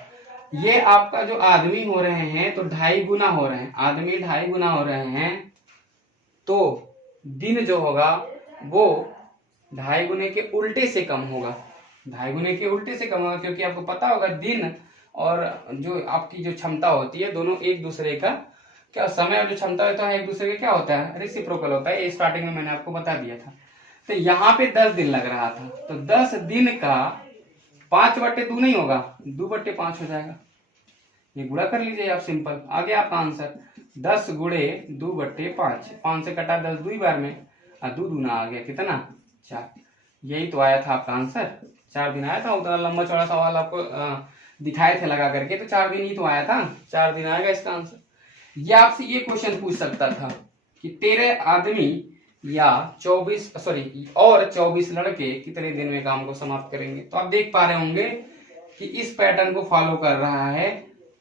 ये आपका जो आदमी हो रहे हैं तो 2.5 गुना हो रहे हैं, आदमी 2.5 गुना हो रहे हैं, तो दिन जो होगा वो 2.5 गुने के उल्टे से कम होगा, 2.5 गुने के उल्टे से कम होगा। क्योंकि आपको पता होगा दिन और जो आपकी जो क्षमता होती है दोनों एक दूसरे का क्या, समय और जो क्षमता होता है एक दूसरे का क्या होता है, रेसिप्रोकल होता है। ये स्टार्टिंग में मैंने आपको बता दिया था। तो यहाँ पे 10 दिन लग रहा था, तो 10 दिन का 5/2 नहीं होगा, 2/5 हो जाएगा। ये गुणा कर लीजिए आप, सिंपल आ गया आपका आंसर। 10 गुणे 2/5, 5 से कटा 10 2 बार में, और 2 दूना आ गया कितना, 4। यही तो आया था आपका आंसर, 4 दिन आया था। उतना लंबा चौड़ा सवाल आपको दिखाए थे लगा करके, तो 4 दिन ही तो आया था, 4 दिन आएगा इसका आंसर। ये आपसे ये क्वेश्चन पूछ सकता था कि 13 आदमी या 24 लड़के कितने दिन में काम को समाप्त करेंगे। तो आप देख पा रहे होंगे कि इस पैटर्न को फॉलो कर रहा है,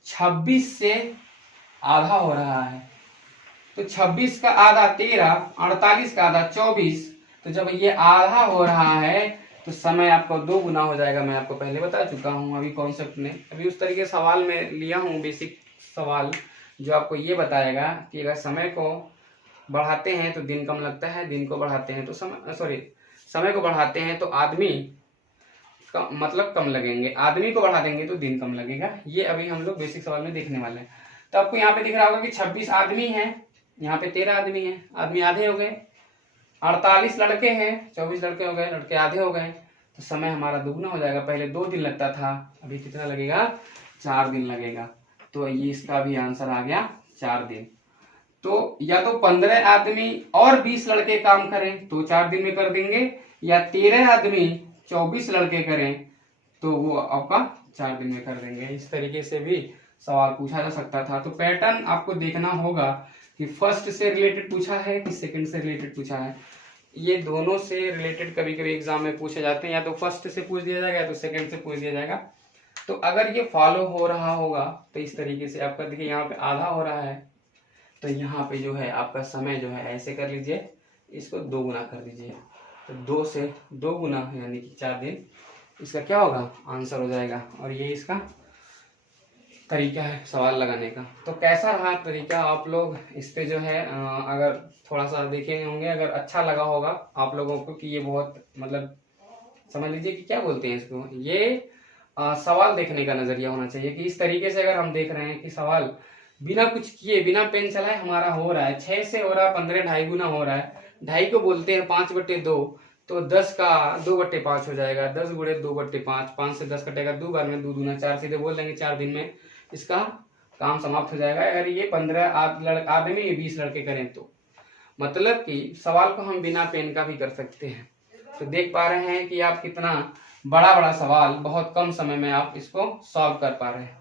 26 से आधा हो रहा है, तो 26 का आधा 13, 48 का आधा 24। तो जब ये आधा हो रहा है तो समय आपका 2 गुना हो जाएगा। मैं आपको पहले बता चुका हूं, अभी कॉन्सेप्ट में अभी उस तरीके सवाल में लिया हूं, बेसिक सवाल जो आपको ये बताएगा कि अगर समय को बढ़ाते हैं तो दिन कम लगता है, दिन को बढ़ाते हैं तो समय को बढ़ाते हैं तो आदमी मतलब कम लगेंगे, आदमी को बढ़ा देंगे तो दिन कम लगेगा। ये अभी हम लोग बेसिक सवाल में देखने वाले हैं। तो आपको यहाँ पे दिख रहा होगा कि 26 आदमी हैं, यहाँ पे 13 आदमी हैं, आदमी आधे हो गए। 48 लड़के हैं, 24 लड़के हो गए, लड़के आधे हो गए। तो समय हमारा दुगना हो जाएगा, पहले 2 दिन लगता था, अभी कितना लगेगा, 4 दिन लगेगा। तो ये इसका भी आंसर आ गया 4 दिन। तो या तो 15 आदमी और 20 लड़के काम करें तो 4 दिन में कर देंगे, या 13 आदमी 24 लड़के करें तो वो आपका 4 दिन में कर देंगे। इस तरीके से भी सवाल पूछा जा सकता था। तो पैटर्न आपको देखना होगा कि फर्स्ट से रिलेटेड पूछा है कि सेकंड से रिलेटेड पूछा है। ये दोनों से रिलेटेड कभी कभी एग्जाम में पूछे जाते हैं, या तो फर्स्ट से पूछ दिया जाएगा या तो सेकंड से पूछ दिया जाएगा। तो अगर ये फॉलो हो रहा होगा तो इस तरीके से आपका देखिए यहाँ पे आधा हो रहा है, तो यहाँ पे जो है आपका समय जो है ऐसे कर लीजिए, इसको 2 गुना कर दीजिए। तो 2 से 2 गुना यानी कि 4 दिन, इसका क्या होगा, आंसर हो जाएगा। और ये इसका तरीका है सवाल लगाने का। तो कैसा रहा तरीका, आप लोग इस पे जो है अगर थोड़ा सा देखे होंगे, अगर अच्छा लगा होगा आप लोगों को कि ये बहुत मतलब समझ लीजिए कि क्या बोलते हैं इसको, ये सवाल देखने का नजरिया होना चाहिए कि इस तरीके से अगर हम देख रहे हैं कि सवाल बिना कुछ किए बिना पेन चलाए हमारा हो रहा है, 6 से हो रहा है 15 ढाई गुना हो रहा है। ढाई को बोलते हैं 5/2, तो 10 का 2/5 हो जाएगा, 10 गुणे 2/5, 5 से 10 कटेगा 2 बार में 2 दूना 4, सीधे बोल देंगे 4 दिन में इसका काम समाप्त हो जाएगा। अगर ये 15 आदमी 20 लड़के करें तो मतलब कि सवाल को हम बिना पेन का भी कर सकते हैं। तो देख पा रहे हैं कि आप कितना बड़ा बड़ा सवाल बहुत कम समय में आप इसको सॉल्व कर पा रहे हैं।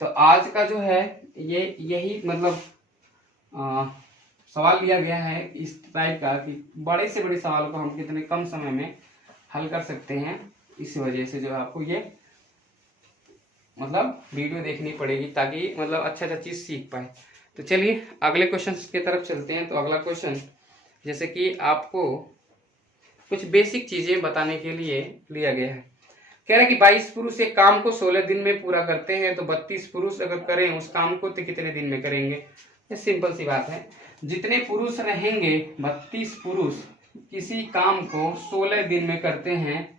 तो आज का जो है ये यही मतलब सवाल लिया गया है इस टाइप का कि बड़े से बड़े सवालों को हम कितने कम समय में हल कर सकते हैं। इस वजह से जो आपको ये मतलब वीडियो देखनी पड़ेगी ताकि मतलब अच्छा चीज सीख पाए। तो चलिए अगले क्वेश्चन की तरफ चलते हैं। तो अगला क्वेश्चन जैसे कि आपको कुछ बेसिक चीजें बताने के लिए लिया गया है। कह रहा है कि 22 पुरुष एक काम को 16 दिन में पूरा करते हैं, तो 32 पुरुष अगर करें उस काम को तो कितने दिन में करेंगे। ये सिंपल सी बात है, जितने पुरुष रहेंगे 32 पुरुष किसी काम को 16 दिन में करते हैं,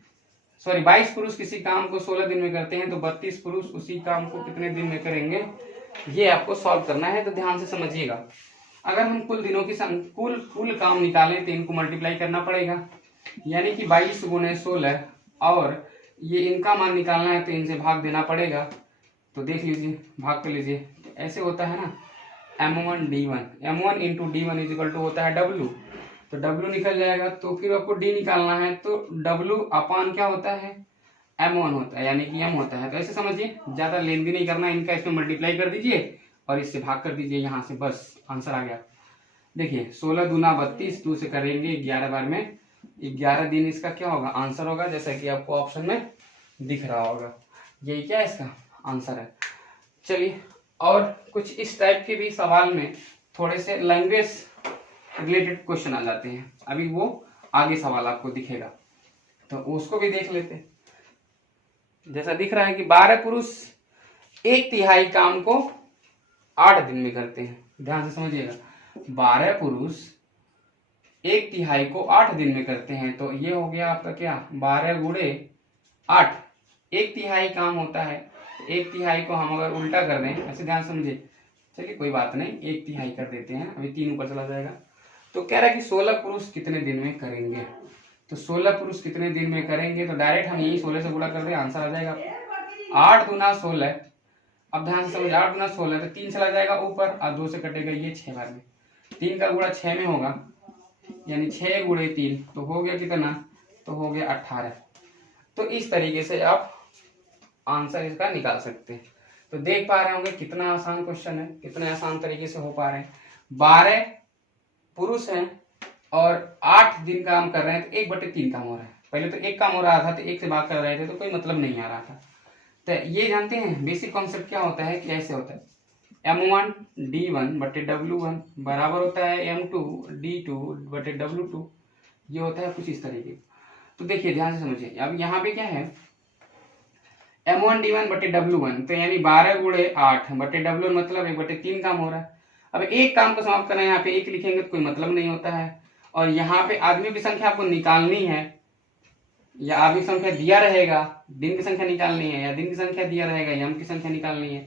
सॉरी 22 पुरुष किसी काम को 16 दिन में करते हैं, तो 32 पुरुष उसी काम को कितने दिन में करेंगे, ये आपको सॉल्व करना है। तो ध्यान से समझिएगा, अगर हम कुल दिनों की कुल काम निकालें तो इनको मल्टीप्लाई करना पड़ेगा, यानी कि 22 गुणे 16, और ये इनका मान निकालना है तो इनसे भाग देना पड़ेगा। तो देख लीजिए, भाग कर लीजिए, ऐसे होता है ना, m1 d1, m1 into d1 is equal to होता है w, तो w निकल जाएगा। तो फिर आपको d निकालना है, तो w अपान क्या होता है, m1 होता है, यानी कि m होता है। तो ऐसे समझिए, ज्यादा लेन भी नहीं करना, इनका इसमें मल्टीप्लाई कर दीजिए और इससे भाग कर दीजिए यहाँ से, बस आंसर आ गया। देखिए 16 दूना 32, 2 से करेंगे 11 बार में 11 दिन, इसका क्या होगा, आंसर होगा, जैसा कि आपको ऑप्शन में दिख रहा होगा। यही क्या इसका आंसर है। चलिए और कुछ इस टाइप के भी सवाल में थोड़े से लैंग्वेज रिलेटेड क्वेश्चन आ जाते हैं, अभी वो आगे सवाल आपको दिखेगा तो उसको भी देख लेते हैं। जैसा दिख रहा है कि 12 पुरुष 1/3 काम को 8 दिन में करते हैं। ध्यान से समझिएगा, 12 पुरुष 1/3 को 8 दिन में करते हैं, तो ये हो गया आपका क्या, 12 गुणे 8, 1/3 काम होता है। 1/3 को हम अगर उल्टा कर दें, ऐसे ध्यान समझिए, चलिए कोई बात नहीं, 1/3 कर देते हैं, अभी 3 ऊपर चला जाएगा। तो कह रहा है कि 16 पुरुष कितने दिन में करेंगे, तो 16 पुरुष कितने दिन में करेंगे, तो डायरेक्ट हम यही 16 से गुणा कर दें, आंसर आ जाएगा 8 दूना 16। अब ध्यान से समझ, 8 दूना 16, तो 3 चला जाएगा ऊपर और 2 से कटेगा ये 6 बार में, 3 का गुणा 6 में होगा, यानी 6 गुणे 3, तो हो गया कितना, तो हो गया 18। तो इस तरीके से आप आंसर इसका निकाल सकते हैं। तो देख पा रहे होंगे कितना आसान क्वेश्चन है, कितने आसान तरीके से हो पा रहे हैं। 12 पुरुष हैं और 8 दिन काम कर रहे हैं, तो 1/3 काम हो रहा है। पहले तो एक काम हो रहा था तो 1 से भाग कर रहे थे तो कोई मतलब नहीं आ रहा था। तो ये जानते हैं बेसिक कॉन्सेप्ट क्या होता है, कैसे होता है, m1 d1/w1 बराबर होता है m2 d2/w2, ये होता है कुछ इस तरीके। तो देखिए ध्यान से समझिए, अब यहाँ पे क्या है, m1 d1/w1, तो यानी 12 गुणे 8/w1 मतलब 1/3 काम हो रहा है। अब एक काम को समाप्त करना है, यहाँ पे 1 लिखेंगे तो कोई मतलब नहीं होता है, और यहाँ पे आदमियों की संख्या आपको निकालनी है, या आदमी की संख्या दिया रहेगा, दिन की संख्या निकालनी है, या दिन की संख्या दिया रहेगा, यम की संख्या निकालनी है।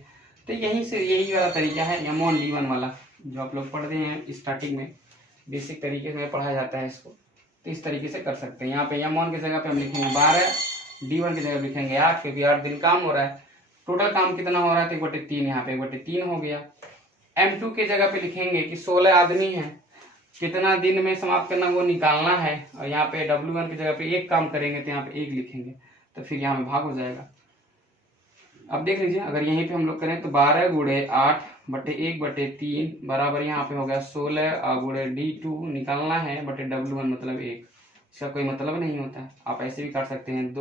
तो यही से यही वाला तरीका है M1 D1 वाला, जो आप लोग पढ़ते हैं स्टार्टिंग में, बेसिक तरीके से पढ़ाया जाता है इसको। तो इस तरीके से कर सकते हैं। यहाँ पे M1 की जगह पे हम लिखेंगे 12, D1 की जगह लिखेंगे 8, क्योंकि 8 दिन काम हो रहा है। टोटल काम कितना हो रहा है, तो 1/3, यहाँ पे 1/3 हो गया। M2 की जगह पे लिखेंगे कि 16 आदमी है, कितना दिन में समाप्त करना वो निकालना है, और यहाँ पे W1 की जगह पे एक काम करेंगे तो यहाँ पे 1 लिखेंगे, तो फिर यहाँ पे भाग हो जाएगा। अब देख लीजिए, अगर यहीं पे हम लोग करें तो 12 × 8/1/3 बराबर यहाँ पे हो गया 16 × D2 निकालना है बटे W1 मतलब 1। इसका कोई मतलब नहीं होता है, आप ऐसे भी कर सकते हैं।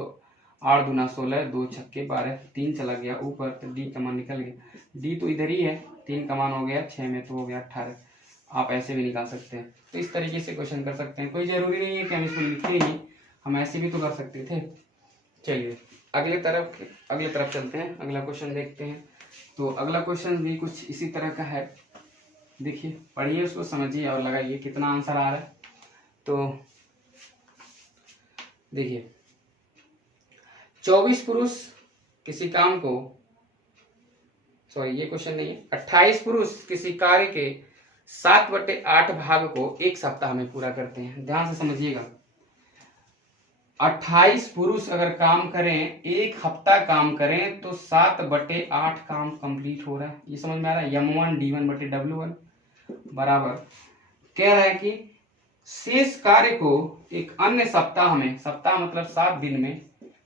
8 दूना 16, 2 छक्के 12, 3 चला गया ऊपर तो D का मान निकल गया। D तो इधर ही है, 3 का मान हो गया 6 में तो हो गया 18। आप ऐसे भी निकाल सकते हैं। तो इस तरीके से क्वेश्चन कर सकते हैं, कोई जरूरी नहीं है कि हम इसको लिखें ही, हम ऐसे भी तो कर सकते थे। चलिए अगले तरफ चलते हैं, अगला क्वेश्चन देखते हैं। तो अगला क्वेश्चन भी कुछ इसी तरह का है। देखिए, पढ़िए उसको, समझिए और लगाइए कितना आंसर आ रहा है। तो देखिए, 24 पुरुष किसी काम को, सॉरी ये क्वेश्चन नहीं है, 28 पुरुष किसी कार्य के 7/8 भाग को एक सप्ताह में पूरा करते हैं। ध्यान से समझिएगा, 28 पुरुष अगर काम करें, एक हफ्ता काम करें, तो 7/8 काम कंप्लीट हो रहा है। ये समझ में आ रहा है। M1 D1 बटे W1 बराबर कह रहा है कि शेष कार्य को एक अन्य सप्ताह में, सप्ताह मतलब 7 दिन में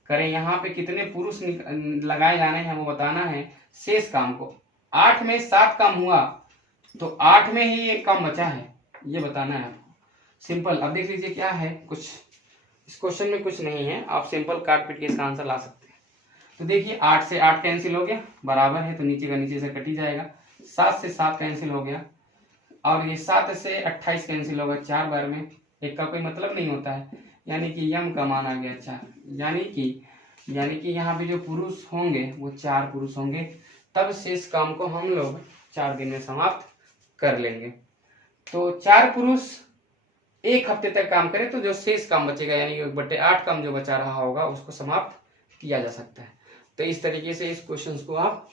करें। यहाँ पे कितने पुरुष लगाए जाने हैं वो बताना है। शेष काम को 8 में 7 काम हुआ तो 8 में ही एक काम बचा है, ये बताना है आपको। सिंपल। अब देख लीजिए क्या है, कुछ इस क्वेश्चन में कुछ नहीं है, आप सिंपल काट पीट के इसका आंसर ला सकते हैं। तो देखिए, 8 से 8 कैंसिल हो गया, बराबर है तो नीचे का नीचे से कट ही जाएगा। 7 से 7 कैंसिल हो गया, और ये 7 से 28 कैंसिल होगा 4 बार में, एक का कोई मतलब नहीं होता है, यानी कि यम का मान आ गया 4। यानी कि यहाँ पे जो पुरुष होंगे वो 4 पुरुष होंगे, तब शेष काम को हम लोग 4 दिन में समाप्त कर लेंगे। तो 4 पुरुष एक हफ्ते तक काम करें तो जो शेष काम बचेगा, यानी 1/8 काम जो बचा रहा होगा उसको समाप्त किया जा सकता है। तो इस तरीके से इस क्वेश्चन को आप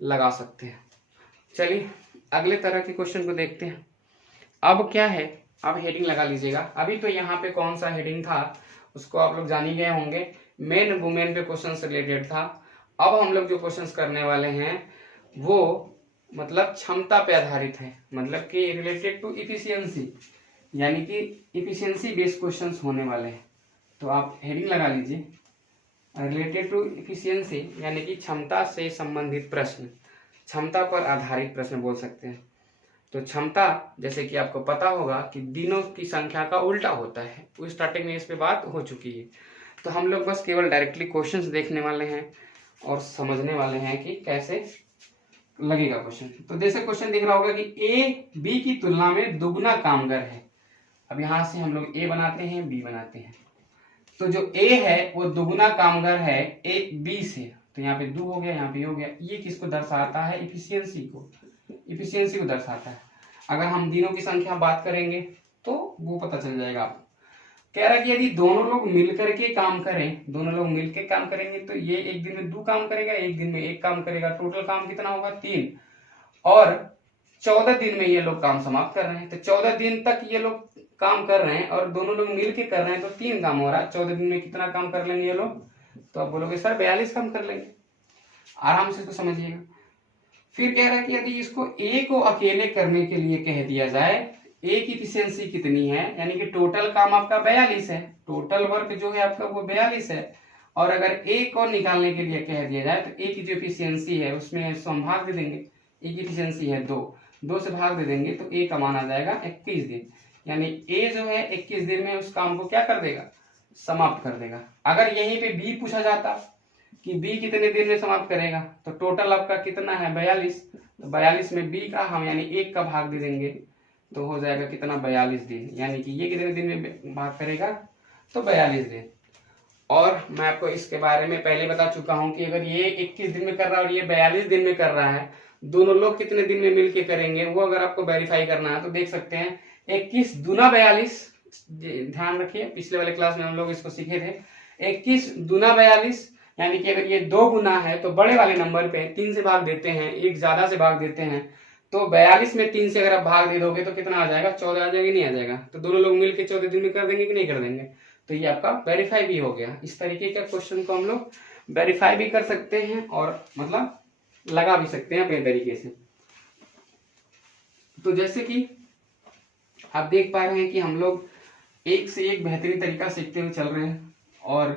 लगा सकते हैं। चलिए अगले तरह के क्वेश्चन को देखते हैं। अब क्या है, अब हेडिंग लगा लीजिएगा। अभी तो यहाँ पे कौन सा हेडिंग था उसको आप लोग जान ही गए होंगे, मेन वुमेन पे क्वेश्चन से रिलेटेड था। अब हम लोग जो क्वेश्चन करने वाले हैं वो मतलब क्षमता पे आधारित है, मतलब कि रिलेटेड टू इफिशियंसी, यानी कि इफिशियंसी बेस्ड क्वेश्चंस होने वाले हैं। तो आप हेडिंग लगा लीजिए, रिलेटेड टू इफिशियंसी, यानी कि क्षमता से संबंधित प्रश्न, क्षमता पर आधारित प्रश्न बोल सकते हैं। तो क्षमता, जैसे कि आपको पता होगा कि दिनों की संख्या का उल्टा होता है, वो स्टार्टिंग में इस पे बात हो चुकी है। तो हम लोग बस केवल डायरेक्टली क्वेश्चंस देखने वाले हैं और समझने वाले हैं कि कैसे लगेगा क्वेश्चन। तो जैसे क्वेश्चन दिख रहा होगा कि A B की तुलना में दुगुना कामगर है। अब यहाँ से हम लोग A बनाते हैं, B बनाते हैं। तो जो A है वो दुगुना कामगर है A B से, तो यहाँ पे 2 हो गया, यहाँ पे हो गया। ये किसको दर्शाता है, इफिशियंसी को दर्शाता है। अगर हम दिनों की संख्या बात करेंगे तो वो पता चल जाएगा आपको। कह रहा है कि यदि दोनों लोग मिलकर के काम करें, दोनों लोग मिलकर काम करेंगे तो ये एक दिन में 2 काम करेगा, एक दिन में 1 काम करेगा, टोटल काम कितना होगा 3, और 14 दिन में ये लोग काम समाप्त कर रहे हैं। तो 14 दिन तक ये लोग काम कर रहे हैं और दोनों लोग मिलके कर रहे हैं, तो 3 काम हो रहा है। 14 दिन में कितना काम कर लेंगे ये लोग, तो आप बोलोगे सर 42 काम कर लेंगे। आराम से इसको समझिएगा। फिर कह रहा है कि यदि इसको A को अकेले करने के लिए कह दिया जाए, A की इफिशियंसी कितनी है, यानी कि टोटल काम आपका 42 है, टोटल वर्क जो है आपका वो 42 है, और अगर A को निकालने के लिए कह दिया जाए तो A की जो इफिशियंसी है उसमें हम भाग दे देंगे। A की इफिशियंसी है 2 से भाग दे देंगे तो A का मान आ जाएगा 21 दिन, यानी A जो है 21 दिन में उस काम को क्या कर देगा, समाप्त कर देगा। अगर यहीं पे B पूछा जाता कि B कितने दिन में समाप्त करेगा, तो टोटल आपका कितना है 42, तो 42 में B का हम यानी 1 का भाग दे देंगे तो हो जाएगा कितना 42 दिन, यानी कि ये कितने दिन में भाग करेगा, तो 42 दिन। और मैं आपको इसके बारे में पहले बता चुका हूं कि अगर ये 21 दिन में कर रहा है और ये 42 दिन में कर रहा है, दोनों लोग कितने दिन में मिलके करेंगे वो अगर आपको वेरीफाई करना है तो देख सकते हैं 21 दूना 42, ध्यान रखिए पिछले वाले क्लास में हम लोग इसको सीखे थे। 21 दूना 42, यानी कि अगर ये 2 गुना है तो बड़े वाले नंबर पे 3 से भाग देते हैं, एक ज्यादा से भाग देते हैं, तो 42 में 3 से अगर आप भाग दे दोगे तो कितना आ जाएगा, 14 आ जाएगा, नहीं आ जाएगा। तो दोनों लोग मिलकर 14 दिन में कर देंगे कि नहीं कर देंगे, तो ये आपका वेरीफाई भी हो गया। इस तरीके का क्वेश्चन को हम लोग वेरीफाई भी कर सकते हैं और मतलब लगा भी सकते हैं अपने तरीके से। तो जैसे कि आप देख पा रहे हैं कि हम लोग एक से एक बेहतरीन तरीका सीखते हुए चल रहे हैं और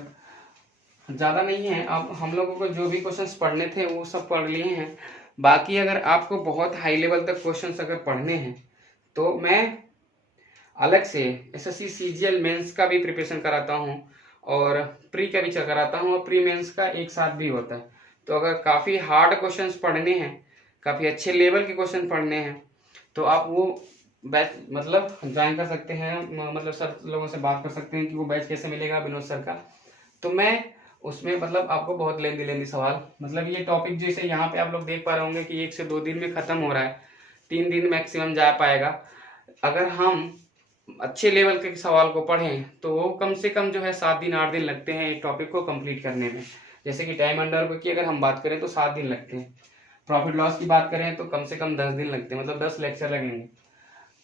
ज़्यादा नहीं है। अब हम लोगों को जो भी क्वेश्चंस पढ़ने थे वो सब पढ़ लिए हैं। बाकी अगर आपको बहुत हाई लेवल तक क्वेश्चंस अगर पढ़ने हैं तो मैं अलग से एसएससी सीजीएल मेंस का भी प्रिपरेशन कराता हूँ और प्री का भी कराता हूँ और प्री मेंस का एक साथ भी होता है। तो अगर काफ़ी हार्ड क्वेश्चंस पढ़ने हैं, काफ़ी अच्छे लेवल के क्वेश्चन पढ़ने हैं, तो आप वो बैच मतलब ज्वाइन कर सकते हैं। मतलब सर लोगों से बात कर सकते हैं कि वो बैच कैसे मिलेगा विनोद सर का। तो मैं उसमें मतलब आपको बहुत लेंदी सवाल, मतलब ये टॉपिक जैसे यहाँ पे आप लोग देख पा रहे होंगे कि 1 से 2 दिन में ख़त्म हो रहा है, 3 दिन मैक्सिमम जा पाएगा। अगर हम अच्छे लेवल के सवाल को पढ़ें तो वो कम से कम जो है 7 दिन 8 दिन लगते हैं एक टॉपिक को कंप्लीट करने में। जैसे कि टाइम अंडर की अगर हम बात करें तो 7 दिन लगते हैं, प्रॉफिट लॉस की बात करें तो कम से कम 10 दिन लगते हैं, मतलब 10 लेक्चर लगेंगे।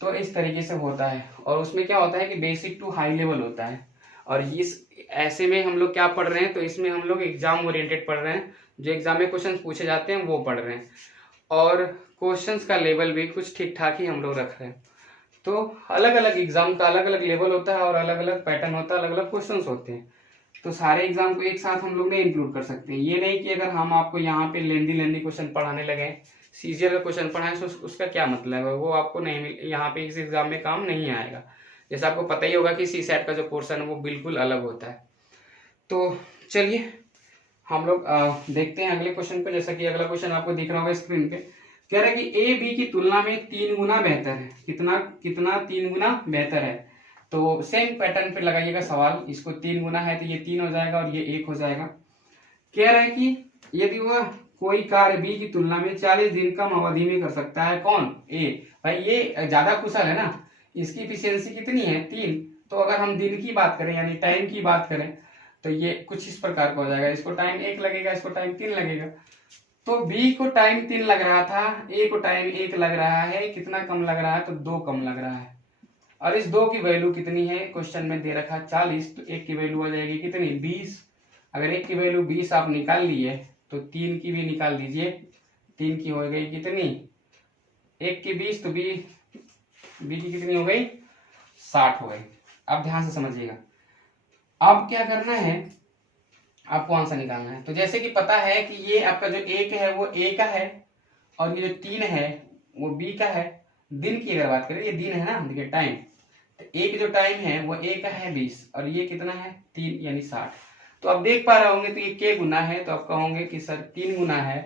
तो इस तरीके से होता है और उसमें क्या होता है कि बेसिक टू हाई लेवल होता है। और इस ऐसे में हम लोग क्या पढ़ रहे हैं, तो इसमें हम लोग एग्जाम ओरिएंटेड पढ़ रहे हैं, जो एग्जाम में क्वेश्चन पूछे जाते हैं वो पढ़ रहे हैं और क्वेश्चंस का लेवल भी कुछ ठीक ठाक ही हम लोग रख रहे हैं। तो अलग अलग एग्जाम का अलग अलग लेवल होता है और अलग अलग पैटर्न होता है, अलग अलग क्वेश्चन होते हैं। तो सारे एग्जाम को एक साथ हम लोग नहीं इंक्लूड कर सकते। ये नहीं कि अगर हम आपको यहाँ पे लेंदी क्वेश्चन पढ़ाने लगे, सीजीएल का क्वेश्चन पढ़ाएं तो उसका क्या मतलब है, वो आपको नहीं मिल यहाँ पे इस एग्जाम में काम नहीं आएगा। जैसे आपको पता ही होगा कि सीसैट का जो पोर्शन है वो बिल्कुल अलग होता है। तो चलिए हम लोग देखते हैं अगले क्वेश्चन पे। जैसा कि अगला क्वेश्चन आपको दिख रहा होगा स्क्रीन पे, कह रहा है कि ए बी की तुलना में 3 गुना बेहतर है। कितना कितना 3 गुना बेहतर है। तो सेम पैटर्न पे लगाइएगा सवाल, इसको 3 गुना है तो ये 3 हो जाएगा और ये 1 हो जाएगा। कह रहा है कि यदि वह कोई कार्य बी की तुलना में 40 दिन कम अवधि में कर सकता है, कौन, ए। भाई ये ज्यादा कुशल है ना, इसकी इफिशियंसी कितनी है, 3। तो अगर हम दिन की बात करें यानी टाइम की बात करें तो ये कुछ इस प्रकार का हो जाएगा। इसको टाइम 1 लगेगा, इसको टाइम 3 लगेगा। तो बी को टाइम 3 लग रहा था, ए को टाइम 1 लग रहा है। कितना कम लग रहा है, तो 2 कम लग रहा है। और इस 2 की वैल्यू कितनी है, क्वेश्चन में दे रखा 40, तो 1 की वैल्यू आ जाएगी कितनी, 20। अगर 1 की वैल्यू 20 आप निकाल लिए तो 3 की भी निकाल दीजिए। 3 की हो गई कितनी, 1 की 20, तो बी की कितनी हो गई, 60 हो गई। अब ध्यान से समझिएगा, अब क्या करना है, आपको आंसर निकालना है। तो जैसे कि पता है कि ये आपका जो 1 है वो ए का है और ये जो 3 है वो बी का है। दिन की अगर बात करें, ये दिन है ना, देखिए टाइम, तो एक जो टाइम है वो ए का है 20 और ये कितना है 3 यानी 60। तो आप देख पा रहे होंगे तो ये के गुना है, तो आप कहोगे कि सर 3 गुना है।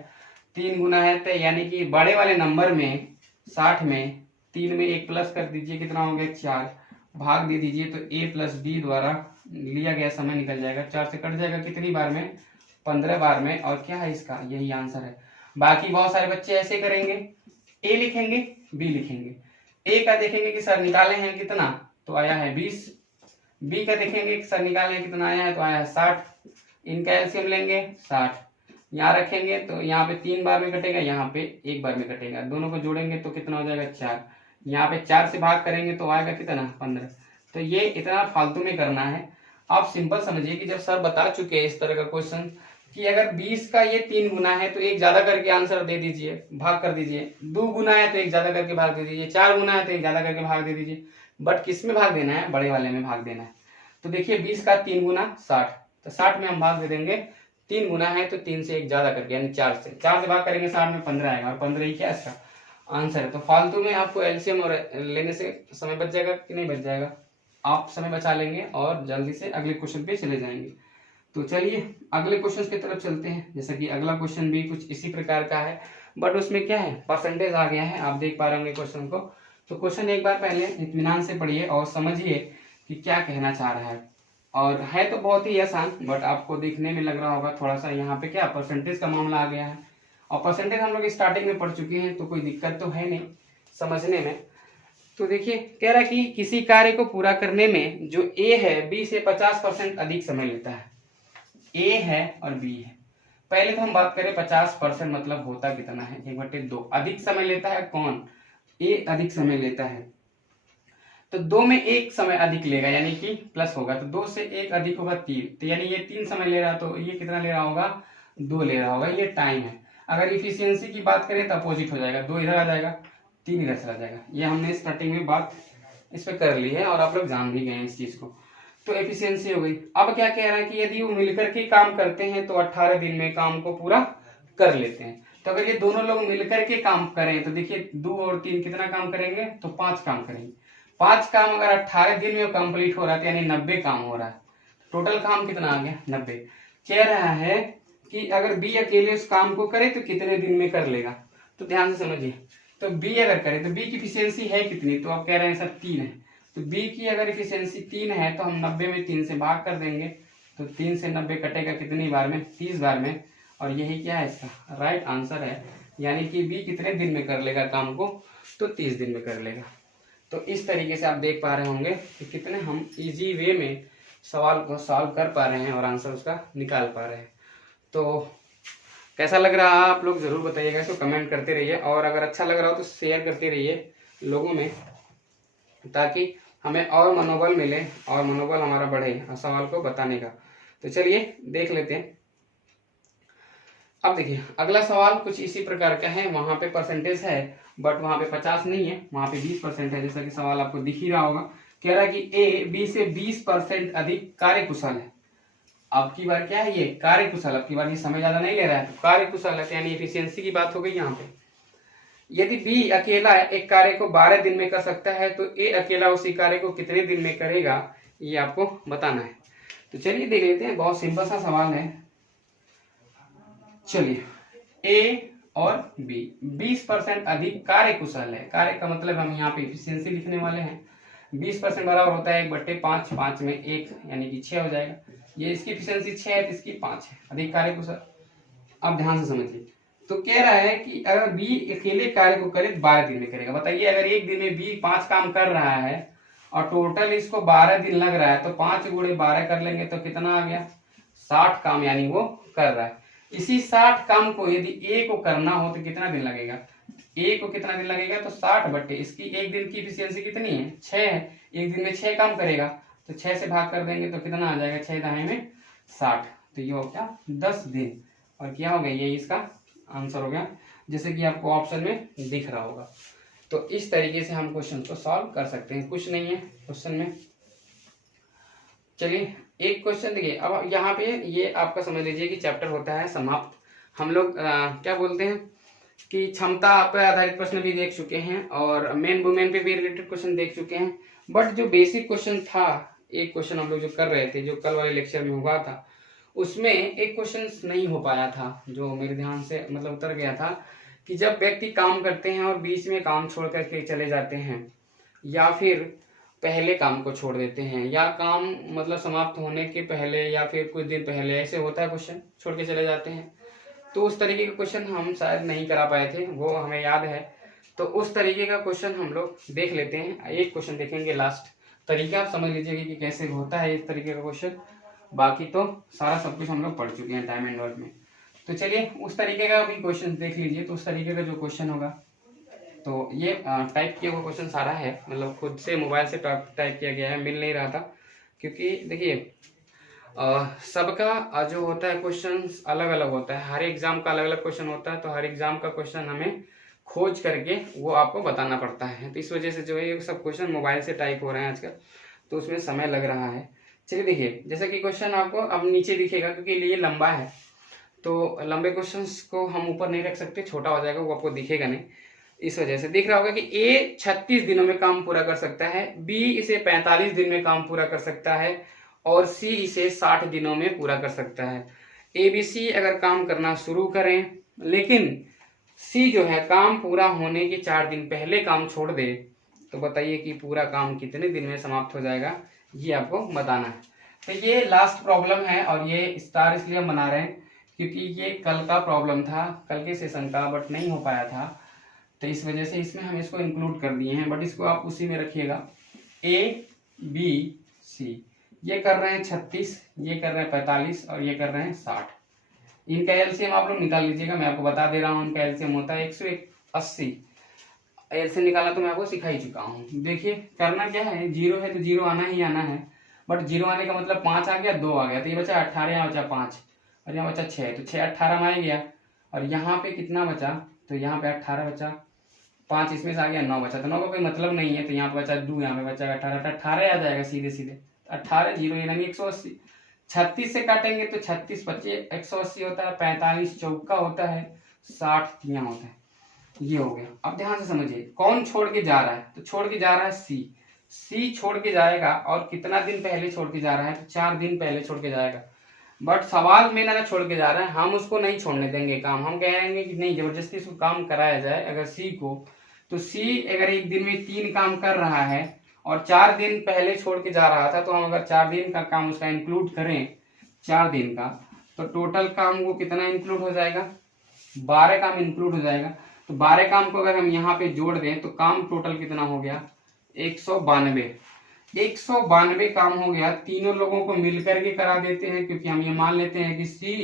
3 गुना है तो यानी कि बड़े वाले नंबर में 60 में 3 में 1 प्लस कर दीजिए, कितना हो गया 4, भाग दे दीजिए तो ए प्लस बी द्वारा लिया गया समय निकल जाएगा। 4 से कट जाएगा कितनी बार में, 15 बार में। और क्या है इसका, यही आंसर है। बाकी बहुत सारे बच्चे ऐसे करेंगे, ए लिखेंगे बी लिखेंगे। ए का देखेंगे कि सर निकाले हैं कितना, तो आया है 20। बी का देखेंगे कि सर निकाले हैं कितना आया है, तो आया है 60। इनका एलसीएम लेंगे 60, यहाँ रखेंगे तो यहाँ पे 3 बार में कटेगा, यहाँ पे 1 बार में कटेगा। दोनों को जोड़ेंगे तो कितना हो जाएगा 4। यहाँ पे 4 से भाग करेंगे तो आएगा कितना 15। तो ये इतना फालतू में करना है। आप सिंपल समझिए कि जब सर बता चुके हैं इस तरह का क्वेश्चन कि अगर 20 का ये 3 गुना है तो 1 ज्यादा करके आंसर दे दीजिए, भाग कर दीजिए। 2 गुना है तो 1 ज्यादा करके भाग दे दीजिए। 4 गुना है तो 1 ज्यादा करके भाग दे दीजिए। बट किस में भाग देना है, बड़े वाले में भाग देना है। तो देखिए 20 का 3 गुना 60, तो 60 में हम भाग दे देंगे। 3 गुना है तो 3 से 1 ज्यादा करके यानी 4 से भाग करेंगे 60 में 15 आएगा और 15 ही क्या इसका आंसर है। तो फालतू में आपको एलसीएम और लेने से समय बच जाएगा कि नहीं बच जाएगा, आप समय बचा लेंगे और जल्दी से अगले क्वेश्चन पे चले जाएंगे। तो चलिए अगले क्वेश्चन की तरफ चलते हैं। जैसा कि अगला क्वेश्चन भी कुछ इसी प्रकार का है, बट उसमें क्या है परसेंटेज आ गया है, आप देख पा रहे होंगे क्वेश्चन को। तो क्वेश्चन एक बार पहले इत्मीनान से पढ़िए और समझिए कि क्या कहना चाह रहा है। और है तो बहुत ही आसान, बट आपको देखने में लग रहा होगा थोड़ा सा यहाँ पे क्या परसेंटेज का मामला आ गया है। और परसेंटेज हम लोग स्टार्टिंग में पढ़ चुके हैं, तो कोई दिक्कत तो है नहीं समझने में। तो देखिए कह रहा है कि किसी कार्य को पूरा करने में जो ए है बी से 50% अधिक समय लेता है। ए है और बी है। पहले तो हम बात करें 50% मतलब होता कितना है, 1/2। अधिक समय लेता है कौन, ए अधिक समय लेता है, तो 2 में 1 समय अधिक लेगा यानी कि प्लस होगा, तो 2 से 1 अधिक होगा 3, तो यानी ये 3 समय ले रहा, तो ये कितना ले रहा होगा, 2 ले रहा होगा, ये टाइम है। अगर इफिशियंसी की बात करें तो अपोजिट हो जाएगा, 2 इधर आ जाएगा, 3 इधर चला जाएगा। ये हमने स्टार्टिंग में बात इस पे कर ली है और आप लोग जान भी गए हैं इस चीज को। तो एफिशिएंसी हो गई। अब क्या कह रहा है कि यदि वो मिलकर के काम करते हैं तो 18 दिन में काम को पूरा कर लेते हैं। तो अगर ये दोनों लोग मिलकर के काम करें तो देखिए 2 और 3 कितना काम करेंगे, तो 5 काम करेंगे। 5 काम अगर 18 दिन में कंप्लीट हो रहा है यानी 90 काम हो रहा है। टोटल काम कितना आ गया, 90। कह रहा है कि अगर बी अकेले उस काम को करे तो कितने दिन में कर लेगा। तो ध्यान से समझिए, तो बी अगर करे तो बी की इफिशियंसी है कितनी, तो आप कह रहे हैं सर 3 है। तो बी की अगर इफिशियंसी 3 है तो हम 90 में 3 से भाग कर देंगे, तो 3 से 90 कटेगा कितनी बार में, 30 बार में। और यही क्या है इसका राइट आंसर है, यानी कि बी कितने दिन में कर लेगा काम को, तो 30 दिन में कर लेगा। तो इस तरीके से आप देख पा रहे होंगे कि कितने हम इजी वे में सवाल को सॉल्व कर पा रहे हैं और आंसर उसका निकाल पा रहे हैं। तो कैसा लग रहा है आप लोग जरूर बताइएगा, इसको कमेंट करते रहिए, और अगर अच्छा लग रहा हो तो शेयर करते रहिए लोगों में, ताकि हमें और मनोबल मिले और मनोबल हमारा बढ़े सवाल को बताने का। तो चलिए देख लेते हैं। अब देखिए अगला सवाल कुछ इसी प्रकार का है, वहां पे परसेंटेज है बट वहां पे 50 नहीं है, वहां पे 20% है, जैसा कि सवाल आपको दिख ही रहा होगा। कह रहा है कि ए बी से 20% अधिक कार्यकुशल है। अब की बार क्या है, ये कार्यकुशल, अब की बार ये समय ज्यादा नहीं ले रहा है, तो कार्यकुशल है, यानी एफिशिएंसी की बात हो गई यहाँ पे। यदि बी अकेला एक कार्य को 12 दिन में कर सकता है तो ए अकेला उसी कार्य को कितने दिन में करेगा, ये आपको बताना है। तो चलिए देख लेते हैं, बहुत सिंपल सा सवाल है। चलिए ए और बी 20% अधिक कार्य कुशल है, कार्य का मतलब हम यहाँ पे एफिशिएंसी लिखने वाले हैं। 20% बराबर होता है 1/5, 5 में 1 यानी कि 6 हो जाएगा। ये इसकी एफिशिएंसी 6 है तो इसकी 5 है, अधिक कार्य कुशल। अब ध्यान से समझिए, तो कह रहा है कि अगर बी अकेले कार्य को करे 12 दिन में करेगा। बताइए अगर एक दिन में बी 5 काम कर रहा है और टोटल इसको 12 दिन लग रहा है, तो 5 गुणे 12 कर लेंगे तो कितना आ गया, 60 काम यानी वो कर रहा है। इसी 60 काम को यदि ए को करना हो तो कितना दिन लगेगा, ए को कितना दिन लगेगा, तो 60 बटे इसकी एक दिन की इफिशियंसी कितनी है, 6 है, एक दिन में 6 काम करेगा, तो 6 से भाग कर देंगे तो कितना आ जाएगा, 6 दाएं में 60, तो ये हो गया 10 दिन। और क्या हो गया, ये इसका आंसर हो गया, जैसे कि आपको ऑप्शन में दिख रहा होगा। तो इस तरीके से हम क्वेश्चन को सॉल्व कर सकते हैं, कुछ नहीं है क्वेश्चन में। चलिए एक क्वेश्चन देखिए, अब यहाँ पे ये आपका समझ लीजिए कि चैप्टर होता है समाप्त। हम लोग क्या बोलते हैं कि क्षमता पर आधारित प्रश्न भी देख चुके हैं और मेन वुमेन पे भी रिलेटेड क्वेश्चन देख चुके हैं, बट जो बेसिक क्वेश्चन था, एक क्वेश्चन हम लोग जो कर रहे थे जो कल वाले लेक्चर में हुआ था, उसमें एक क्वेश्चन नहीं हो पाया था जो मेरे ध्यान से मतलब उतर गया था, कि जब व्यक्ति काम करते हैं और बीच में काम छोड़ करके चले जाते हैं, या फिर पहले काम को छोड़ देते हैं, या काम मतलब समाप्त होने के पहले या फिर कुछ दिन पहले, ऐसे होता है क्वेश्चन, छोड़ के चले जाते हैं। तो उस तरीके का क्वेश्चन हम शायद नहीं करा पाए थे, वो हमें याद है। तो उस तरीके का क्वेश्चन हम लोग देख लेते हैं, एक क्वेश्चन देखेंगे लास्ट। तरीका आप समझ लीजिएगा कि कैसे होता है इस तरीके का क्वेश्चन, बाकी तो सारा सब कुछ हम लोग पढ़ चुके हैं टाइम एंड वर्क में। तो चलिए उस तरीके का भी क्वेश्चन देख लीजिए। तो उस तरीके का जो क्वेश्चन होगा, तो ये टाइप किया हुआ क्वेश्चन सारा है, मतलब खुद से मोबाइल से टाइप किया गया है, मिल नहीं रहा था, क्योंकि देखिए सबका जो होता है क्वेश्चन अलग अलग होता है, हर एग्जाम का अलग अलग क्वेश्चन होता है, तो हर एग्जाम का क्वेश्चन हमें खोज करके वो आपको बताना पड़ता है। तो इस वजह से जो है ये सब क्वेश्चन मोबाइल से टाइप हो रहे हैं आजकल, तो उसमें समय लग रहा है। चलिए देखिए, जैसे कि क्वेश्चन आपको अब नीचे दिखेगा, क्योंकि ये लंबा है तो लंबे क्वेश्चंस को हम ऊपर नहीं रख सकते, छोटा हो जाएगा, वो आपको दिखेगा नहीं, इस वजह से दिख रहा होगा कि ए 36 दिनों में काम पूरा कर सकता है, बी इसे 45 दिन में काम पूरा कर सकता है, और सी इसे 60 दिनों में पूरा कर सकता है। ए बी सी अगर काम करना शुरू करें, लेकिन सी जो है काम पूरा होने के 4 दिन पहले काम छोड़ दे, तो बताइए कि पूरा काम कितने दिन में समाप्त हो जाएगा, ये आपको बताना है। तो ये लास्ट प्रॉब्लम है, और ये स्टार इसलिए हम बना रहे हैं क्योंकि ये कल का प्रॉब्लम था, कल के सेशन का, बट नहीं हो पाया था, तो इस वजह से इसमें हम इसको इंक्लूड कर दिए हैं। बट इसको आप उसी में रखिएगा, ए बी सी, ये कर रहे हैं 36, ये कर रहे हैं 45 और ये कर रहे हैं 60। इनका एलसीएम आप लोग निकाल लीजिएगा, मैं आपको बता दे रहा हूँ। इनका एलसीएम होता है 180। एलसीएम निकालना तो मैं आपको सिखा ही चुका हूँ। देखिए करना क्या है, 0 है तो 0 आना ही आना है, बट 0 आने का मतलब 5 आ गया, 2 आ गया, तो ये बचा 18, यहाँ बचा 5 और यहाँ बचा 6, तो 6 18 में आ गया। और यहाँ पे कितना बचा, तो यहाँ पे 18 बचा, 5 इसमें से आ गया, 9 बचा, तो 9 का कोई मतलब नहीं है, तो यहाँ पे बचा 2, यहाँ पे बचा 18, 18 आ जाएगा सीधे सीधे। 18 0 यानी 180। 36 से काटेंगे तो 36 बचे 180 होता है, 45 चौका होता है, 60 तियां होता है। ये हो गया। अब ध्यान से समझिए कौन छोड़ के जा रहा है, तो छोड़ के जा रहा है सी छोड़ के जाएगा। और कितना दिन पहले छोड़ के जा रहा है, तो 4 दिन पहले छोड़ के जाएगा। बट सवाल में ना छोड़ के जा रहा है, हम उसको नहीं छोड़ने देंगे काम। हम कहेंगे कि नहीं, जबरदस्ती उसको काम कराया जाए अगर सी को। तो सी अगर एक दिन में 3 काम कर रहा है और 4 दिन पहले छोड़ के जा रहा था, तो हम अगर 4 दिन का काम उसका इंक्लूड करें, 4 दिन का, तो टोटल काम को कितना इंक्लूड हो जाएगा, 12 काम इंक्लूड हो जाएगा। तो 12 काम को अगर हम यहाँ पे जोड़ दें तो काम टोटल कितना हो गया, 192। 192 काम हो गया। तीनों लोगों को मिलकर के करा देते हैं, क्योंकि हम ये मान लेते हैं कि सी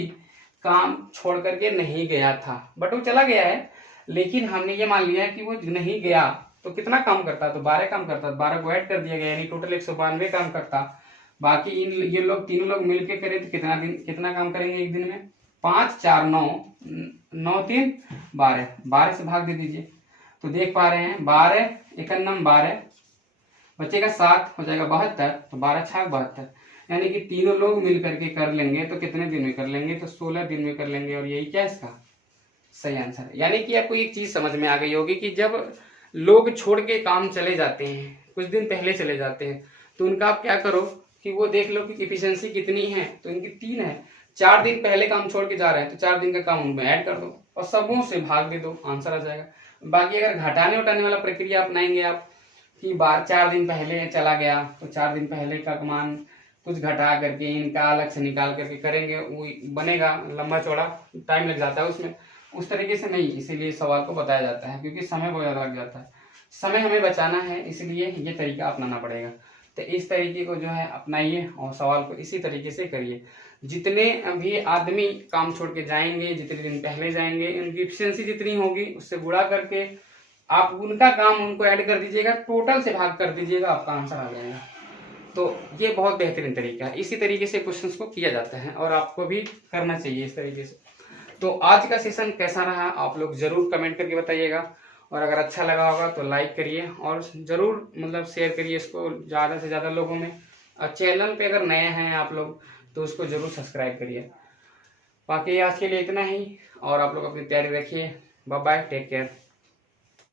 काम छोड़ करके नहीं गया था, बट वो चला गया है। लेकिन हमने ये मान लिया है कि वो नहीं गया, तो कितना काम करता, तो 12 काम करता, 12 को ऐड कर दिया गया, यानी टोटल 192 काम करता। बाकी ये लोग तीनों लोग मिलकर करें तो कितना काम करेंगे एक दिन में, 5 4 9 9 3 12, 12 से भाग दे दीजिए तो देख पा रहे हैं 12 1 12 बचेगा 7, हो जाएगा 72, तो 12 6 72, यानी कि तीनों लोग मिल करके कर लेंगे तो कितने दिन में कर लेंगे, तो 16 दिन में कर लेंगे। और यही क्या इसका सही आंसर है। यानी कि आपको एक चीज समझ में आ गई होगी कि जब लोग छोड़ के काम चले जाते हैं, कुछ दिन पहले चले जाते हैं, तो उनका आप क्या करो कि वो देख लो कि एफिशिएंसी कितनी है, तो इनकी 3 है। 4 दिन पहले काम छोड़ के जा रहे हैं तो 4 दिन का काम उनमें ऐड कर दो और सबों से भाग दे दो, आंसर आ जाएगा। बाकी अगर घटाने उठाने वाला प्रक्रिया अपनाएंगे आप कि 4 दिन पहले चला गया तो 4 दिन पहले का मान कुछ घटा करके इनका अलग से निकाल करके करेंगे, वो बनेगा लंबा चौड़ा, टाइम लग जाता है उसमें। उस तरीके से नहीं, इसीलिए सवाल को बताया जाता है, क्योंकि समय बहुत ज्यादा लग जाता है, समय हमें बचाना है, इसलिए ये तरीका अपनाना पड़ेगा। तो इस तरीके को जो है अपनाइए और सवाल को इसी तरीके से करिए। जितने भी आदमी काम छोड़ के जाएंगे, जितने दिन पहले जाएंगे, उनकी एफिशिएंसी जितनी होगी उससे गुणा करके आप उनका काम उनको ऐड कर दीजिएगा, टोटल से भाग कर दीजिएगा, आपका आंसर आ जाएगा। तो ये बहुत बेहतरीन तरीका है। इसी तरीके से क्वेश्चंस को किया जाता है और आपको भी करना चाहिए इस तरीके से। तो आज का सेशन कैसा रहा आप लोग जरूर कमेंट करके बताइएगा, और अगर अच्छा लगा होगा तो लाइक करिए और जरूर शेयर करिए इसको ज़्यादा से ज़्यादा लोगों में। और चैनल पे अगर नए हैं आप लोग तो उसको जरूर सब्सक्राइब करिए। बाकी आज के लिए इतना ही, और आप लोग अपनी तैयारी रखिए। Bye bye, take care.